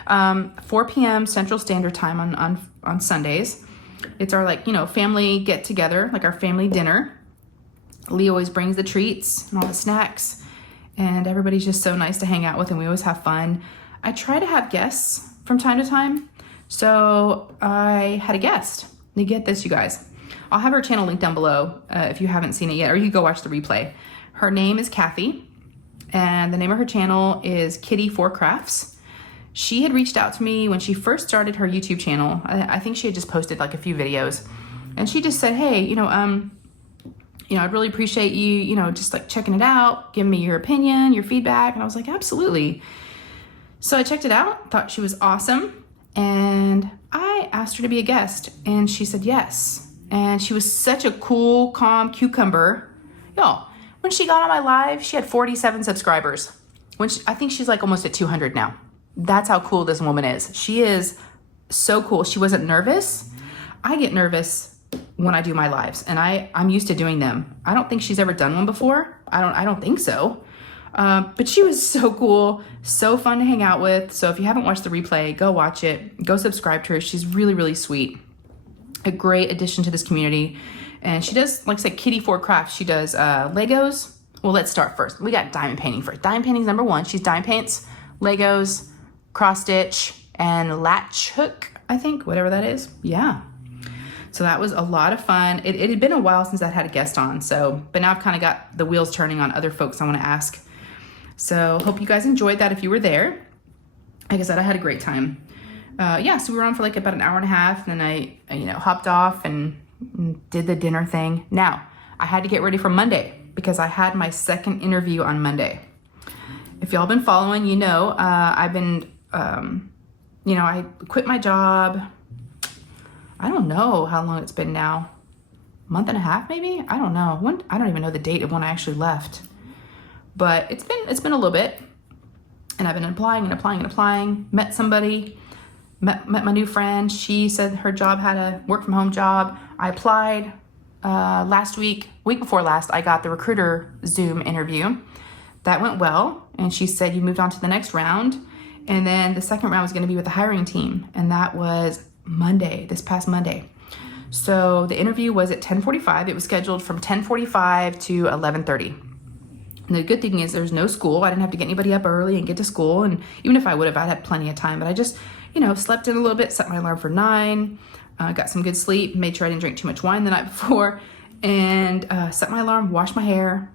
4 p.m. Central Standard Time on Sundays. It's our family get together, like our family dinner. Lee always brings the treats and all the snacks, and everybody's just so nice to hang out with, and we always have fun. I try to have guests from time to time. So I had a guest. You get this, you guys. I'll have her channel linked down below if you haven't seen it yet, or you can go watch the replay. Her name is Kathy, and the name of her channel is Kitty4Crafts. She had reached out to me when she first started her YouTube channel. I think she had just posted like a few videos, and she just said, hey, I'd really appreciate you, just like checking it out, giving me your opinion, your feedback. And I was like, absolutely. So I checked it out, thought she was awesome, and I asked her to be a guest, and she said yes. And she was such a cool, calm cucumber. Y'all, when she got on my live, she had 47 subscribers. I think she's like almost at 200 now. That's how cool this woman is. She is so cool. She wasn't nervous. I get nervous when I do my lives, and I'm used to doing them. I don't think she's ever done one before. I don't think so. But she was so cool, so fun to hang out with. So if you haven't watched the replay, go watch it. Go subscribe to her. She's really, really sweet. A great addition to this community. And she does, like I said, Kitty4Crafts. She does Legos. Well, let's start first. We got diamond painting first. Diamond painting is number 1. She's diamond paints, Legos, cross stitch, and latch hook, I think, whatever that is. Yeah. So that was a lot of fun. It had been a while since I had a guest on. But now I've kind of got the wheels turning on other folks I want to ask. So hope you guys enjoyed that if you were there. Like I said, I had a great time. So we were on for like about an hour and a half, and then I hopped off and did the dinner thing. Now, I had to get ready for Monday because I had my second interview on Monday. If y'all been following, I've been, I quit my job. I don't know how long it's been now. Month and a half, maybe? I don't know. I don't even know the date of when I actually left. But it's been a little bit, and I've been applying. Met somebody, met my new friend. She said her job had a work from home job. I applied week before last. I got the recruiter Zoom interview. That went well, and she said you moved on to the next round, and then the second round was going to be with the hiring team, and that was this past Monday. So the interview was at 10:45. It was scheduled from 10:45 to 11:30. And the good thing is there's no school. I didn't have to get anybody up early and get to school. And even if I would have, I'd had plenty of time. But I just, slept in a little bit, set my alarm for 9, got some good sleep, made sure I didn't drink too much wine the night before, and set my alarm, washed my hair,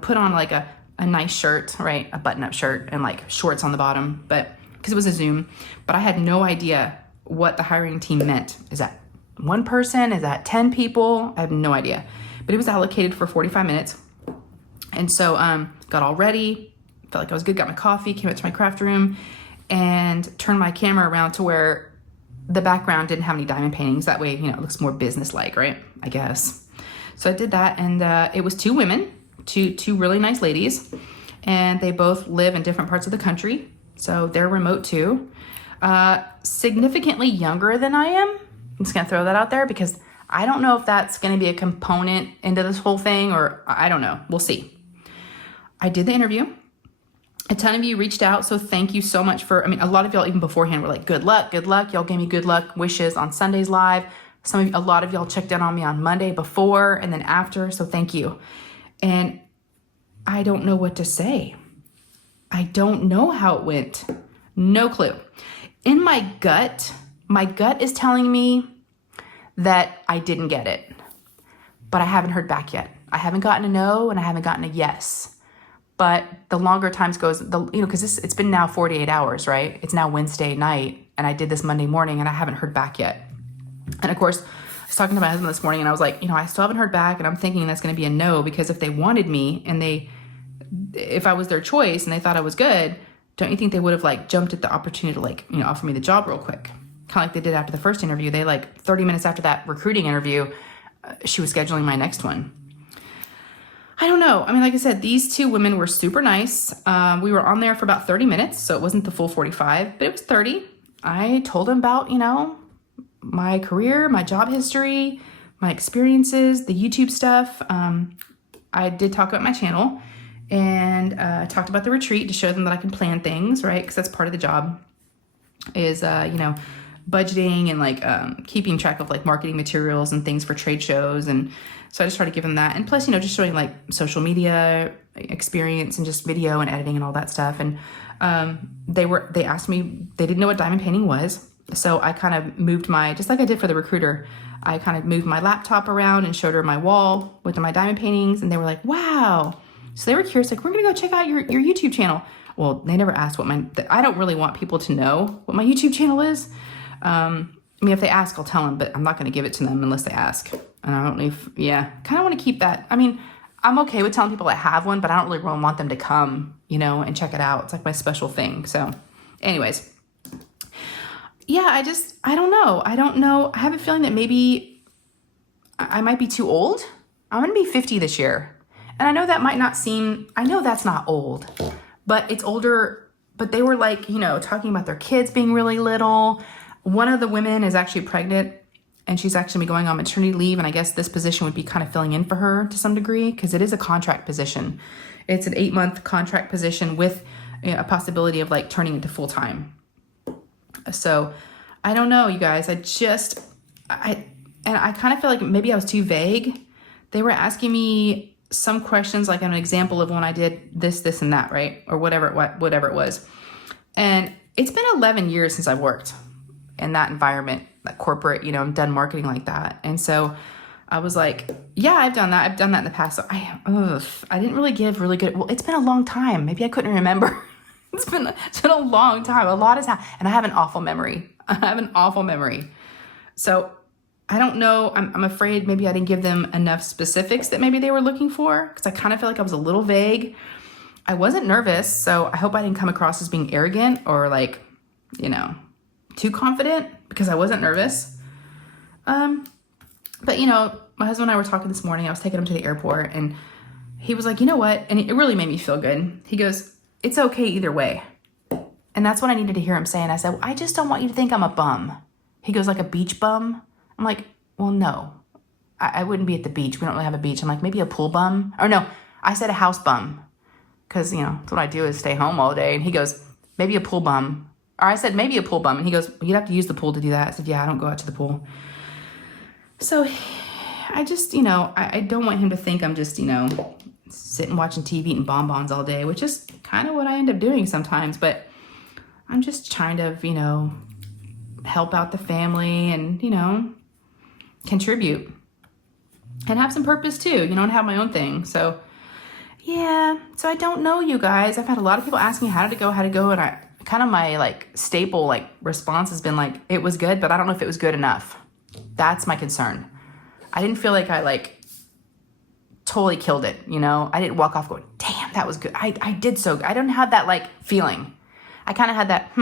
put on like a nice shirt, right? A button-up shirt and like shorts on the bottom, but because it was a Zoom. But I had no idea what the hiring team meant. Is that one person? Is that 10 people? I have no idea. But it was allocated for 45 minutes. And so got all ready, felt like I was good, got my coffee, came up to my craft room, and turned my camera around to where the background didn't have any diamond paintings. That way, it looks more business-like, right? I guess. So I did that, and it was 2 women, two really nice ladies, and they both live in different parts of the country, so they're remote too. Significantly younger than I am. I'm just gonna throw that out there because I don't know if that's gonna be a component into this whole thing, or I don't know. We'll see. I did the interview. A ton of you reached out, so thank you so much a lot of y'all even beforehand were like, good luck. Y'all gave me good luck wishes on Sunday's live. A lot of y'all checked in on me on Monday before and then after, so thank you. And I don't know what to say. I don't know how it went. No clue. In my gut is telling me that I didn't get it, but I haven't heard back yet. I haven't gotten a no and I haven't gotten a yes. But the longer times goes, because it's been now 48 hours, right? It's now Wednesday night and I did this Monday morning and I haven't heard back yet. And of course, I was talking to my husband this morning and I was like, I still haven't heard back, and I'm thinking that's going to be a no, because if they wanted me and if I was their choice and they thought I was good, don't you think they would have like jumped at the opportunity to offer me the job real quick? Kind of like they did after the first interview. They 30 minutes after that recruiting interview, she was scheduling my next one. I don't know. I mean, like I said, these two women were super nice. We were on there for about 30 minutes, so it wasn't the full 45, but it was 30. I told them about, my career, my job history, my experiences, the YouTube stuff. I did talk about my channel and talked about the retreat to show them that I can plan things, right? Because that's part of the job is, budgeting and keeping track of marketing materials and things for trade shows. And so I just tried to give them that. And plus, just showing social media experience and just video and editing and all that stuff. And they asked me, they didn't know what diamond painting was. So I kind of moved just like I did for the recruiter, I kind of moved my laptop around and showed her my wall with my diamond paintings. And they were like, wow. So they were curious, we're going to go check out your YouTube channel. Well, they never asked I don't really want people to know what my YouTube channel is. If they ask, I'll tell them, but I'm not going to give it to them unless they ask. And I don't know kind of want to keep that. I mean, I'm okay with telling people I have one, but I don't really want them to come, and check it out. It's like my special thing. So anyways, yeah, I don't know. I don't know. I have a feeling that maybe I might be too old. I'm going to be 50 this year. And I know that might not I know that's not old, but it's older. But they were talking about their kids being really little. One of the women is actually pregnant and she's actually going on maternity leave. And I guess this position would be kind of filling in for her to some degree, because it is a contract position. It's an 8-month contract position with a possibility of turning into full time. So I don't know, you guys. I kind of feel like maybe I was too vague. They were asking me some questions, like an example of when I did this, and that, right? Or whatever it was. And it's been 11 years since I've worked in that environment, that corporate, I've done marketing like that. And so I was like, yeah, I've done that. I've done that in the past. So I didn't really give really good. Well, it's been a long time. Maybe I couldn't remember. It's been a long time. A lot has happened. And I have an awful memory. So I don't know. I'm afraid maybe I didn't give them enough specifics that maybe they were looking for, because I kind of feel like I was a little vague. I wasn't nervous, so I hope I didn't come across as being arrogant or too confident, because I wasn't nervous. But my husband and I were talking this morning. I was taking him to the airport and he was like, you know what? And it really made me feel good. He goes, it's okay either way. And that's what I needed to hear him say. And I said, well, I just don't want you to think I'm a bum. He goes, like a beach bum? I'm like, well, no, I wouldn't be at the beach. We don't really have a beach. I'm like, maybe a pool bum. Or no, I said a house bum. Because, that's what I do is stay home all day. And he goes, maybe a pool bum. Or I said, maybe a pool bum. And he goes, you'd have to use the pool to do that. I said, yeah, I don't go out to the pool. So I just, I don't want him to think I'm just, sitting watching TV eating bonbons all day, which is kind of what I end up doing sometimes. But I'm just trying to, help out the family and, contribute and have some purpose too, and have my own thing. So yeah, so I don't know, you guys. I've had a lot of people ask me how to go. And I kind of my staple response has been it was good, but I don't know if it was good enough. That's my concern. I didn't feel like I totally killed it. I didn't walk off going, damn, that was good. I did so good. I didn't have that feeling. I kind of had that,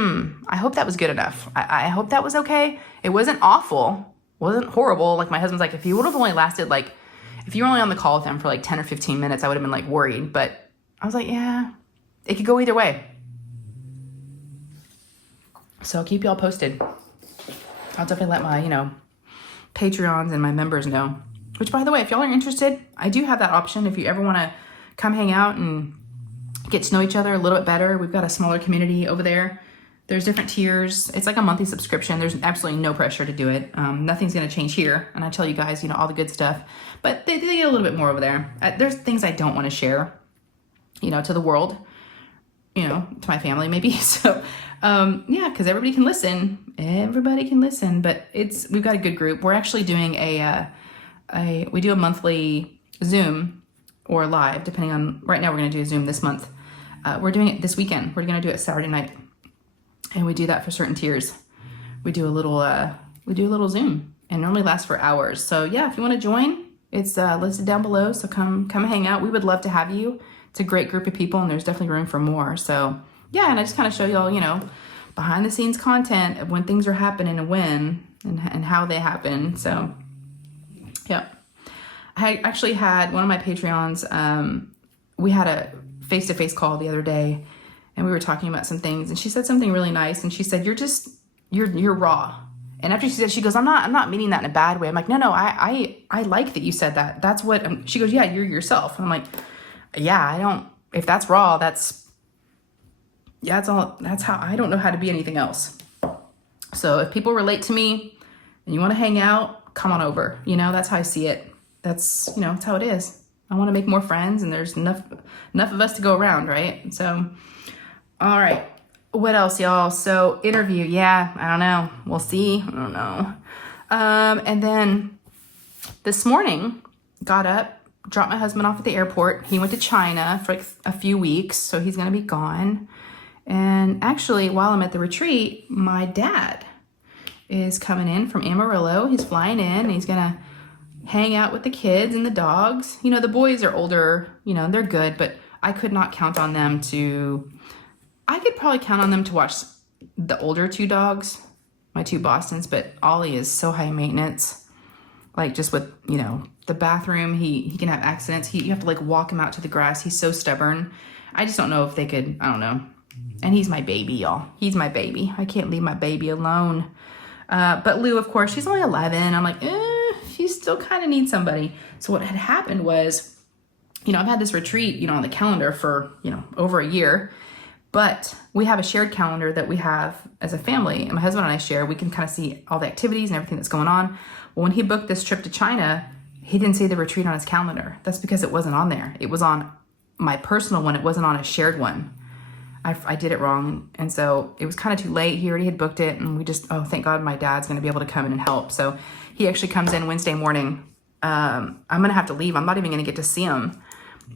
I hope that was good enough. I hope that was okay. It wasn't awful. Wasn't horrible. My husband's if you would have only lasted if you were only on the call with him for 10 or 15 minutes, I would have been worried. But I was yeah, it could go either way. So I'll keep y'all posted. I'll definitely let my, Patreons and my members know. Which, by the way, if y'all are interested, I do have that option. If you ever want to come hang out and get to know each other a little bit better, we've got a smaller community over there There's different tiers. It's like a monthly subscription. There's absolutely no pressure to do it. Nothing's going to change here. And I tell you guys, all the good stuff. But they get a little bit more over there. There's things I don't want to share, to the world, to my family maybe. So, yeah, because everybody can listen. Everybody can listen. But we've got a good group. We're actually doing we do a monthly Zoom or live, depending on, right now we're going to do a Zoom this month. We're doing it this weekend. We're going to do it Saturday night. And we do that for certain tiers. We do a little Zoom, and normally lasts for hours. So yeah, if you want to join, it's listed down below. So come hang out. We would love to have you. It's a great group of people, and there's definitely room for more. So yeah, and I just kind of show y'all, behind the scenes content of when things are happening and when and how they happen. So yeah, I actually had one of my Patreons. We had a face-to-face call the other day. And we were talking about some things, and she said something really nice. And she said, you're raw. And after she said, she goes, I'm not meaning that in a bad way. I'm like, no, I like that you said that. That's what, she goes, yeah, you're yourself. And I'm like, yeah, if that's raw, that's how, I don't know how to be anything else. So if people relate to me and you want to hang out, come on over. That's how I see it. That's, that's how it is. I want to make more friends, and there's enough of us to go around, right? So, all right. What else, y'all? So interview. Yeah, I don't know. We'll see. I don't know. And then this morning, got up, dropped my husband off at the airport. He went to China for like a few weeks, so he's going to be gone. And actually, while I'm at the retreat, my dad is coming in from Amarillo. He's flying in, and he's going to hang out with the kids and the dogs. The boys are older, they're good, but I could not count on them to... I could probably count on them to watch the older two dogs, my two Bostons, but Ollie is so high maintenance. Like just with, the bathroom, he can have accidents. You have to like walk him out to the grass. He's so stubborn. I just don't know if they could, I don't know. And he's my baby, y'all. He's my baby. I can't leave my baby alone. But Lou, of course, she's only 11. I'm like, she still kind of needs somebody. So what had happened was, I've had this retreat, on the calendar for, over a year. But we have a shared calendar that we have as a family, and my husband and I share. We can kind of see all the activities and everything that's going on. Well, when he booked this trip to China, he didn't see the retreat on his calendar. That's because it wasn't on there. It was on my personal one. It wasn't on a shared one. I did it wrong. And so it was kind of too late. He already had booked it, and we just, thank God my dad's going to be able to come in and help. So he actually comes in Wednesday morning. I'm going to have to leave. I'm not even going to get to see him.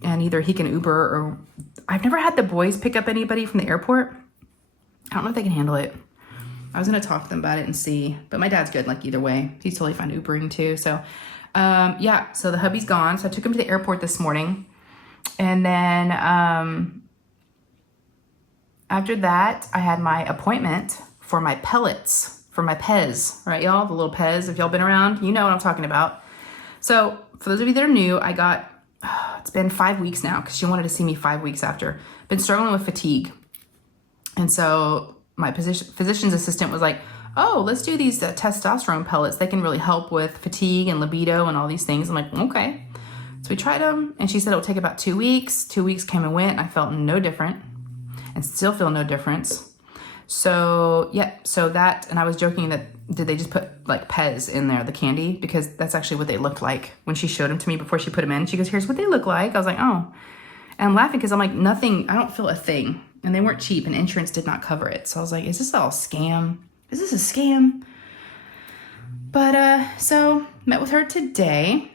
And either he can Uber or... I've never had the boys pick up anybody from the airport. I don't know if they can handle it. I was going to talk to them about it and see. But my dad's good, like either way. He's totally fine Ubering too. So, yeah. So the hubby's gone. So I took him to the airport this morning. And then after that, I had my appointment for my pellets, for my Pez. Right, y'all? The little Pez. If y'all been around, you know what I'm talking about. So for those of you that are new, I got... it's been 5 weeks now because she wanted to see me 5 weeks after. Been struggling with fatigue. And so my physician's assistant was like, oh, let's do these testosterone pellets. They can really help with fatigue and libido and all these things. I'm like, okay. So we tried them, and she said it would take about 2 weeks. 2 weeks came and went, and I felt no different and still feel no difference. So, yeah, so that, and I was joking that, did they just put like Pez in there, the candy? Because that's actually what they looked like when she showed them to me before she put them in. She goes, here's what they look like. I was like, oh. And I'm laughing because I'm like, nothing, I don't feel a thing. And they weren't cheap, and insurance did not cover it. So I was like, is this all a scam? Is this a scam? But, so met with her today.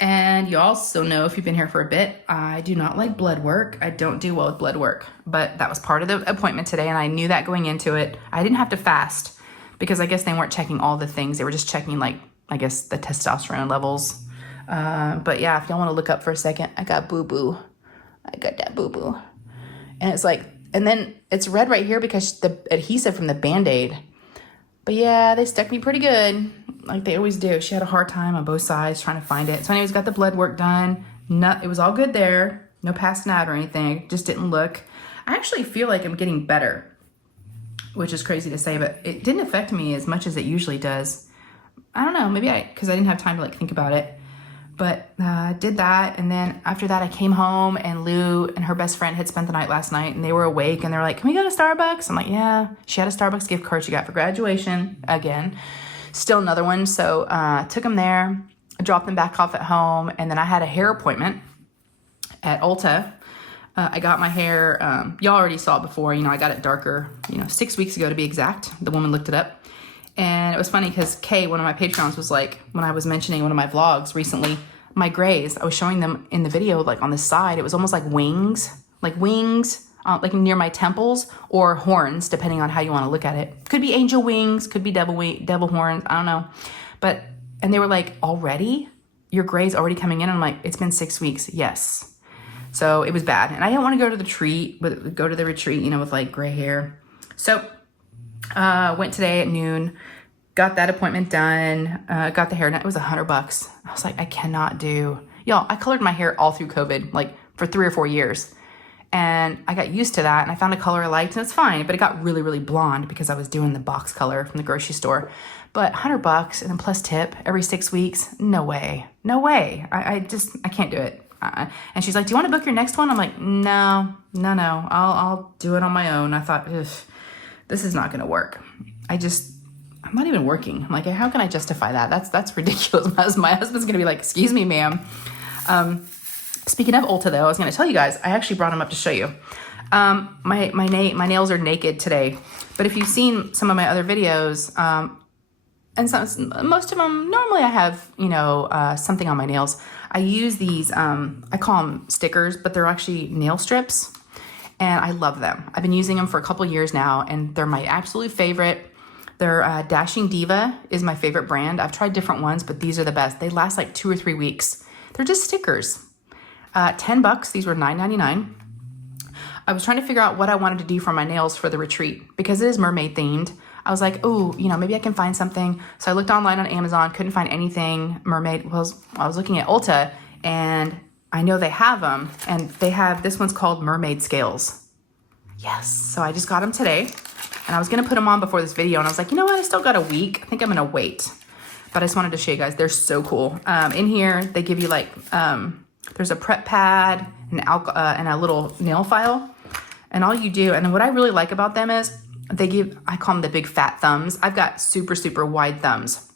And you also know, if you've been here for a bit, I do not like blood work. I don't do well with blood work, but that was part of the appointment today. And I knew that going into it. I didn't have to fast because I guess they weren't checking all the things. They were just checking, like, I guess the testosterone levels. But yeah, if y'all want to look up for a second, I got boo-boo. I got that boo-boo. And it's like, and then it's red right here because the adhesive from the Band-Aid. But yeah, they stuck me pretty good, like they always do. She had a hard time on both sides trying to find it. So anyways, got the blood work done. It was all good there. No passing out or anything. Just didn't look. I actually feel like I'm getting better, which is crazy to say, but it didn't affect me as much as it usually does. I don't know, maybe because I didn't have time to like think about it. But did that, and then after that I came home, and Lou and her best friend had spent the night last night, and they were awake, and they're like, can we go to Starbucks? I'm like, yeah. She had a Starbucks gift card she got for graduation, again. Still another one, so took them there, dropped them back off at home, and then I had a hair appointment at Ulta. I got my hair, y'all already saw it before, I got it darker, 6 weeks ago to be exact. The woman looked it up. And it was funny because Kay, one of my Patreons, was like, when I was mentioning one of my vlogs recently, my grays, I was showing them in the video, like on the side, it was almost like wings, like near my temples, or horns, depending on how you want to look at it. Could be angel wings, could be devil horns, I don't know. And they were like, already? Your gray's already coming in? And I'm like, it's been 6 weeks. Yes. So it was bad. And I didn't want to go to the retreat, with like gray hair. So went today at noon, got that appointment done, got the hair done. It was $100. I was like, I cannot do, y'all, I colored my hair all through COVID, like for 3 or 4 years. And I got used to that, and I found a color I liked, and it's fine, but it got really, really blonde because I was doing the box color from the grocery store. But $100 and then plus tip every 6 weeks, no way. I can't do it. And she's like, do you want to book your next one? I'm like, no, I'll do it on my own. I thought, this is not going to work. I'm not even working. I'm like, how can I justify that? That's ridiculous. My husband's going to be like, excuse me, ma'am. Speaking of Ulta, though, I was going to tell you guys, I actually brought them up to show you. My nails are naked today. But if you've seen some of my other videos, and most of them, normally I have, something on my nails. I use these, I call them stickers, but they're actually nail strips. And I love them. I've been using them for a couple years now, and they're my absolute favorite. They're Dashing Diva is my favorite brand. I've tried different ones, but these are the best. They last like 2 or 3 weeks. They're just stickers. $10. These were $9.99. I was trying to figure out what I wanted to do for my nails for the retreat because it is mermaid themed. I was like, oh, maybe I can find something. So I looked online on Amazon, couldn't find anything mermaid. I was looking at Ulta, and I know they have them, and they have, this one's called Mermaid Scales. Yes. So I just got them today, and I was going to put them on before this video, and I was like, you know what? I still got a week. I think I'm going to wait. But I just wanted to show you guys. They're so cool. In here, they give you like, there's a prep pad, and a little nail file. And all you do, and what I really like about them is I call them the big fat thumbs. I've got super, super wide thumbs.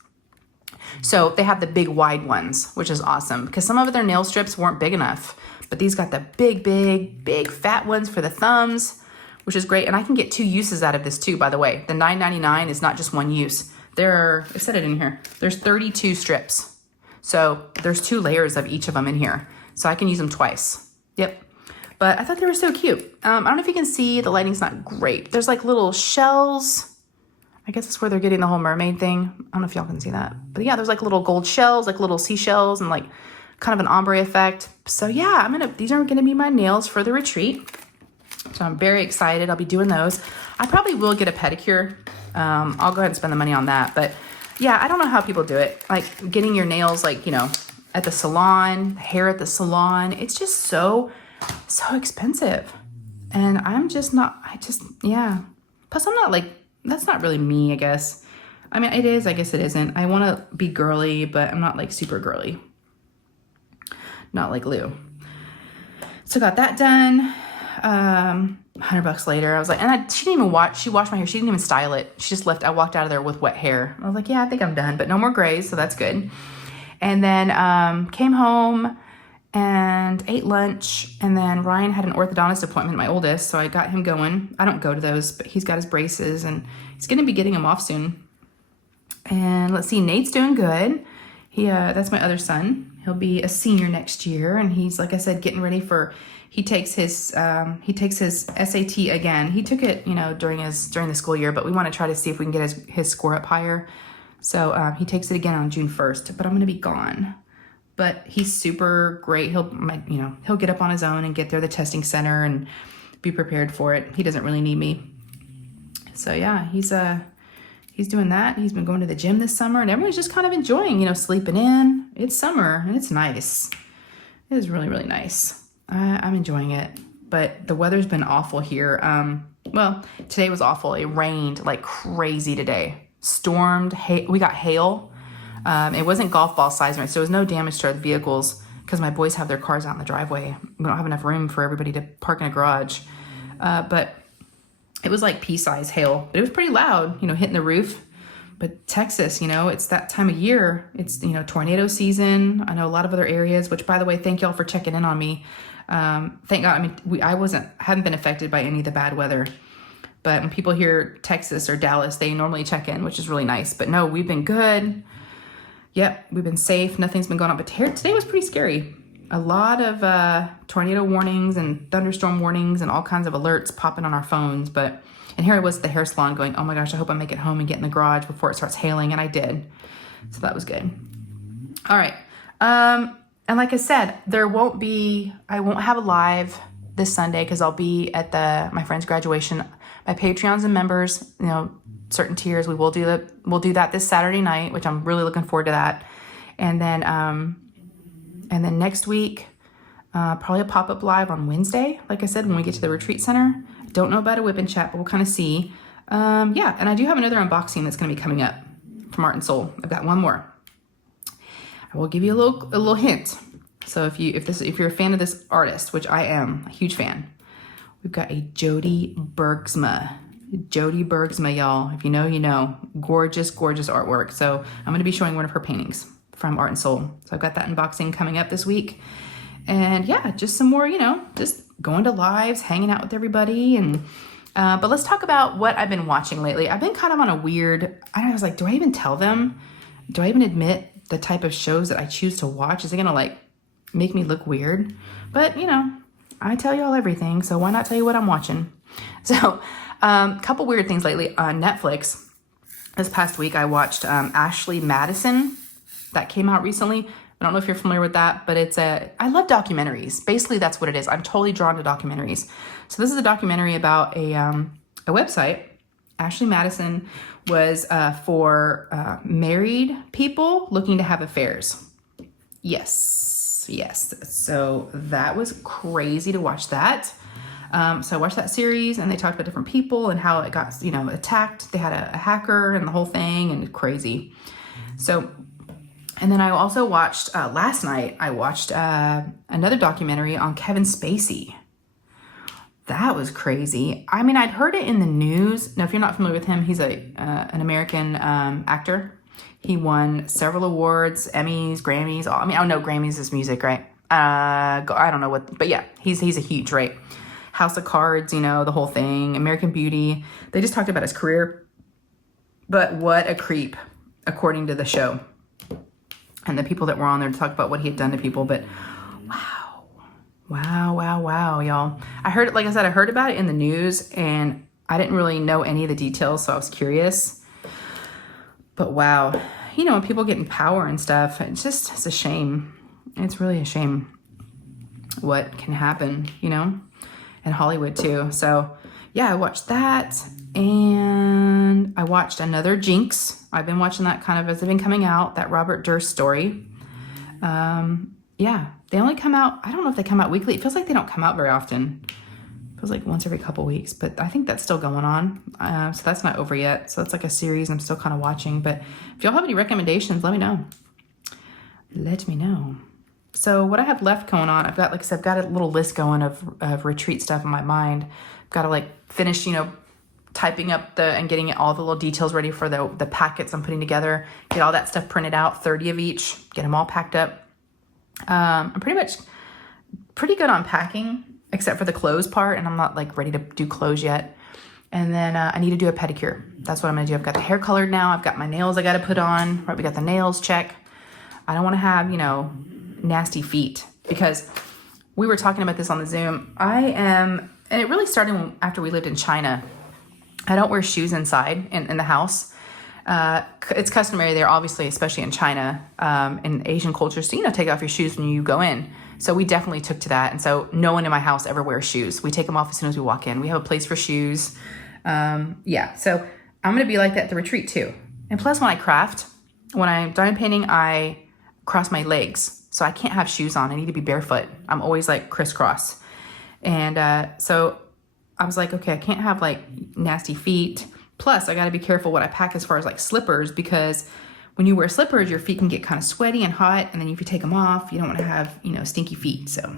So they have the big wide ones, which is awesome because some of their nail strips weren't big enough, but these got the big fat ones for the thumbs, which is great. And I can get 2 uses out of this too, by the way. The $9.99 is not just one use. I said it in here. There's 32 strips. So there's 2 layers of each of them in here. So I can use them twice. Yep. But I thought they were so cute. I don't know if you can see, the lighting's not great. There's like little shells. I guess that's where they're getting the whole mermaid thing. I don't know if y'all can see that. But yeah, there's like little gold shells, like little seashells, and like kind of an ombre effect. So yeah, these are gonna be my nails for the retreat. So I'm very excited. I'll be doing those. I probably will get a pedicure. I'll go ahead and spend the money on that. But yeah, I don't know how people do it. Like getting your nails like, at the salon, hair at the salon. It's just so expensive. And yeah. Plus I'm not like, that's not really me, I guess. I mean, it is, I guess it isn't. I want to be girly, but I'm not like super girly. Not like Lou. So got that done. $100 later, I was like, and she didn't even she washed my hair. She didn't even style it. She just left, I walked out of there with wet hair. I was like, yeah, I think I'm done, but no more grays. So that's good. And then, came home and ate lunch, and then Ryan had an orthodontist appointment, my oldest, so I got him going. I don't go to those, but he's got his braces, and he's going to be getting them off soon. And let's see, Nate's doing good. That's my other son. He'll be a senior next year, and he's, like I said, getting ready he takes his SAT again. He took it, during the school year, but we want to try to see if we can get his score up higher. So he takes it again on June 1st, but I'm going to be gone. But he's super great. He'll get up on his own and get there, the testing center, and be prepared for it. He doesn't really need me. So yeah, he's doing that. He's been going to the gym this summer, and everyone's just kind of enjoying, sleeping in. It's summer and it's nice. It is really, really nice. I'm enjoying it, but the weather's been awful here. Well, today was awful. It rained like crazy today. Stormed, we got hail. It wasn't golf ball size, so there was no damage to our vehicles because my boys have their cars out in the driveway. We don't have enough room for everybody to park in a garage. But it was like pea-size hail, but it was pretty loud, hitting the roof. But Texas, it's that time of year. It's, tornado season. I know a lot of other areas, which, by the way, thank y'all for checking in on me. Thank God. I mean, I hadn't been affected by any of the bad weather. But when people hear Texas or Dallas, they normally check in, which is really nice. But no, we've been good. Yep, we've been safe. Nothing's been going on. But today was pretty scary. A lot of tornado warnings and thunderstorm warnings and all kinds of alerts popping on our phones. And here I was at the hair salon going, oh my gosh, I hope I make it home and get in the garage before it starts hailing. And I did. So that was good. All right. And like I said, I won't have a live this Sunday because I'll be at my friend's graduation. My Patreons and members, certain tiers, we'll do that this Saturday night, which I'm really looking forward to that. And then next week, probably a pop-up live on Wednesday, like I said, when we get to the retreat center. I don't know about a whip and chat, but we'll kind of see. Yeah, and I do have another unboxing that's going to be coming up from Art and Soul. I've got one more. I will give you a little hint. So if you're a fan of this artist, which I am, a huge fan, we've got a Jody Bergsma. Jody Bergsma, y'all. If you know, you know. Gorgeous, gorgeous artwork. So I'm going to be showing one of her paintings from Art and Soul. So I've got that unboxing coming up this week. And yeah, just some more, just going to lives, hanging out with everybody. And but let's talk about what I've been watching lately. I've been kind of on a weird, I was like, do I even tell them? Do I even admit the type of shows that I choose to watch? Is it going to make me look weird? But I tell y'all everything, so why not tell you what I'm watching? So couple weird things lately on Netflix. This past week I watched Ashley Madison. That came out recently. I don't know if you're familiar with that, but I love documentaries. Basically, that's what it is. I'm totally drawn to documentaries. So this is a documentary about a website. Ashley Madison was for married people looking to have affairs. Yes. So that was crazy to watch that. So I watched that series and they talked about different people and how it got, attacked. They had a hacker and the whole thing, and crazy. So, and then I also watched, last night, I watched another documentary on Kevin Spacey. That was crazy. I mean, I'd heard it in the news. Now, if you're not familiar with him, he's an American actor. He won several awards, Emmys, Grammys. Grammys is music, right? I don't know what, but yeah, he's a huge, right? House of Cards, the whole thing, American Beauty. They just talked about his career. But what a creep, according to the show. And the people that were on there to talk about what he had done to people. But wow, y'all. I heard about it in the news and I didn't really know any of the details, so I was curious. But wow, when people get in power and stuff, it's a shame. It's really a shame what can happen, in Hollywood too. So yeah, I watched that and I watched another Jinx. I've been watching that kind of as they've been coming out, that Robert Durst story. Yeah, they only come out, I don't know if they come out weekly. It feels like they don't come out very often. It feels like once every couple weeks, but I think that's still going on. So that's not over yet. So it's like a series I'm still kind of watching, but if y'all have any recommendations, let me know. Let me know. So what I have left going on, I've got a little list going of retreat stuff in my mind. I've got to finish, typing up and getting all the little details ready for the packets I'm putting together, get all that stuff printed out, 30 of each, get them all packed up. I'm pretty good on packing, except for the clothes part, and I'm not ready to do clothes yet. And then I need to do a pedicure. That's what I'm gonna do. I've got the hair colored now. I've got my nails I gotta put on. Right, we got the nails check. I don't wanna have, nasty feet, because we were talking about this on the Zoom. And it really started after we lived in China. I don't wear shoes inside in the house. It's customary there, obviously, especially in China, in Asian cultures, to, take off your shoes when you go in. So we definitely took to that. And so no one in my house ever wears shoes. We take them off as soon as we walk in. We have a place for shoes. Yeah, so I'm going to be like that at the retreat too. And plus when I craft, when I'm diamond painting, I cross my legs. So I can't have shoes on. I need to be barefoot. I'm always crisscross. And so I was like, okay, I can't have nasty feet. Plus I got to be careful what I pack as far as slippers, because when you wear slippers, your feet can get kind of sweaty and hot, and then if you take them off, you don't want to have, you know, stinky feet. So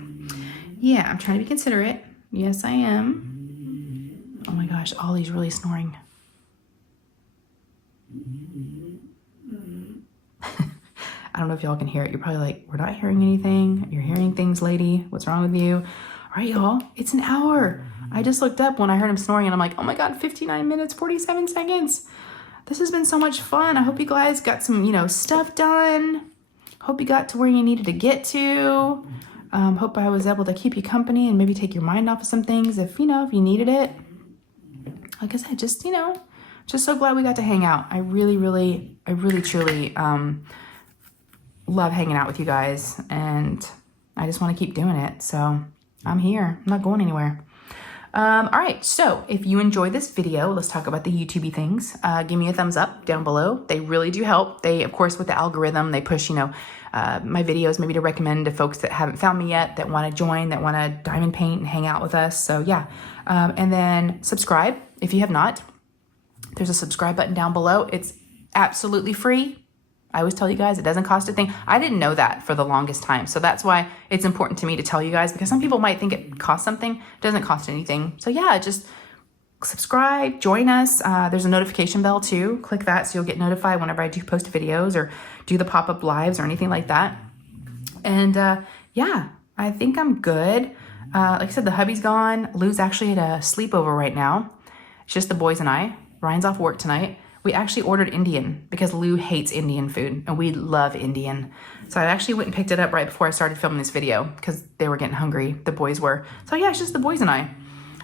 yeah, I'm trying to be considerate. Yes, I am. Oh my gosh, Ollie's really snoring. I don't know if y'all can hear it. You're probably like, we're not hearing anything. You're hearing things, lady. What's wrong with you? All right, y'all, it's an hour. I just looked up when I heard him snoring and I'm like, oh my God, 59 minutes, 47 seconds. This has been so much fun. I hope you guys got some, you know, stuff done. Hope you got to where you needed to get to. Hope I was able to keep you company and maybe take your mind off of some things if, you know, if you needed it. Like I said, just, you know, just so glad we got to hang out. I really, truly love hanging out with you guys, and I just want to keep doing it. So I'm here. I'm not going anywhere. All right, so if you enjoyed this video, let's talk about the YouTube things. Give me a thumbs up down below. They really do help. They, of course, with the algorithm, they push, you know, my videos maybe to recommend to folks that haven't found me yet, that want to join, that want to diamond paint and hang out with us. So yeah, and then subscribe if you have not. There's a subscribe button down below. It's absolutely free. I always tell you guys, it doesn't cost a thing. I didn't know that for the longest time. So that's why it's important to me to tell you guys, because some people might think it costs something. It doesn't cost anything. So yeah, just subscribe, join us. There's a notification bell too. Click that so you'll get notified whenever I do post videos or do the pop-up lives or anything like that. And yeah, I think I'm good. Like I said, the hubby's gone. Lou's actually at a sleepover right now. It's just the boys and I. Ryan's off work tonight. We actually ordered Indian because Lou hates Indian food and we love Indian. So I actually went and picked it up right before I started filming this video because they were getting hungry, the boys were. So yeah, it's just the boys and I.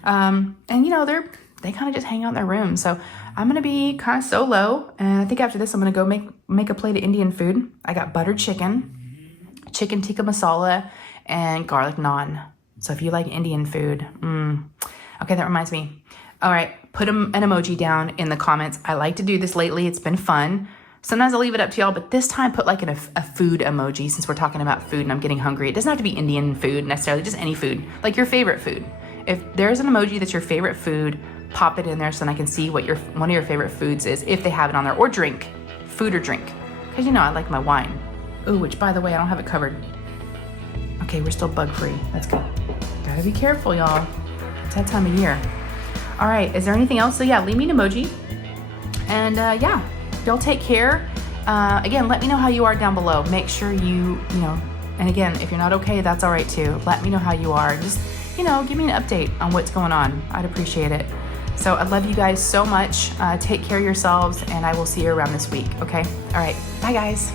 And you know, they kind of just hang out in their room. So I'm gonna be kind of solo, and I think after this I'm gonna go make a plate of Indian food. I got buttered chicken tikka masala, and garlic naan. So if you like Indian food, okay, that reminds me. All right, put an emoji down in the comments. I like to do this lately. It's been fun. Sometimes I'll leave it up to y'all, but this time put like a food emoji, since we're talking about food and I'm getting hungry. It doesn't have to be Indian food necessarily, just any food, like your favorite food. If there's an emoji that's your favorite food, pop it in there so then I can see what one of your favorite foods is, if they have it on there, or drink, food or drink. Because you know, I like my wine. Ooh, which by the way, I don't have it covered. Okay, we're still bug free. That's good. Gotta be careful, y'all. It's that time of year. All right, is there anything else? So yeah, leave me an emoji. And yeah, y'all take care. Again, let me know how you are down below. Make sure you know, and again, if you're not okay, that's all right too. Let me know how you are. Just, you know, give me an update on what's going on. I'd appreciate it. So I love you guys so much. Take care of yourselves, and I will see you around this week, okay? All right, bye guys.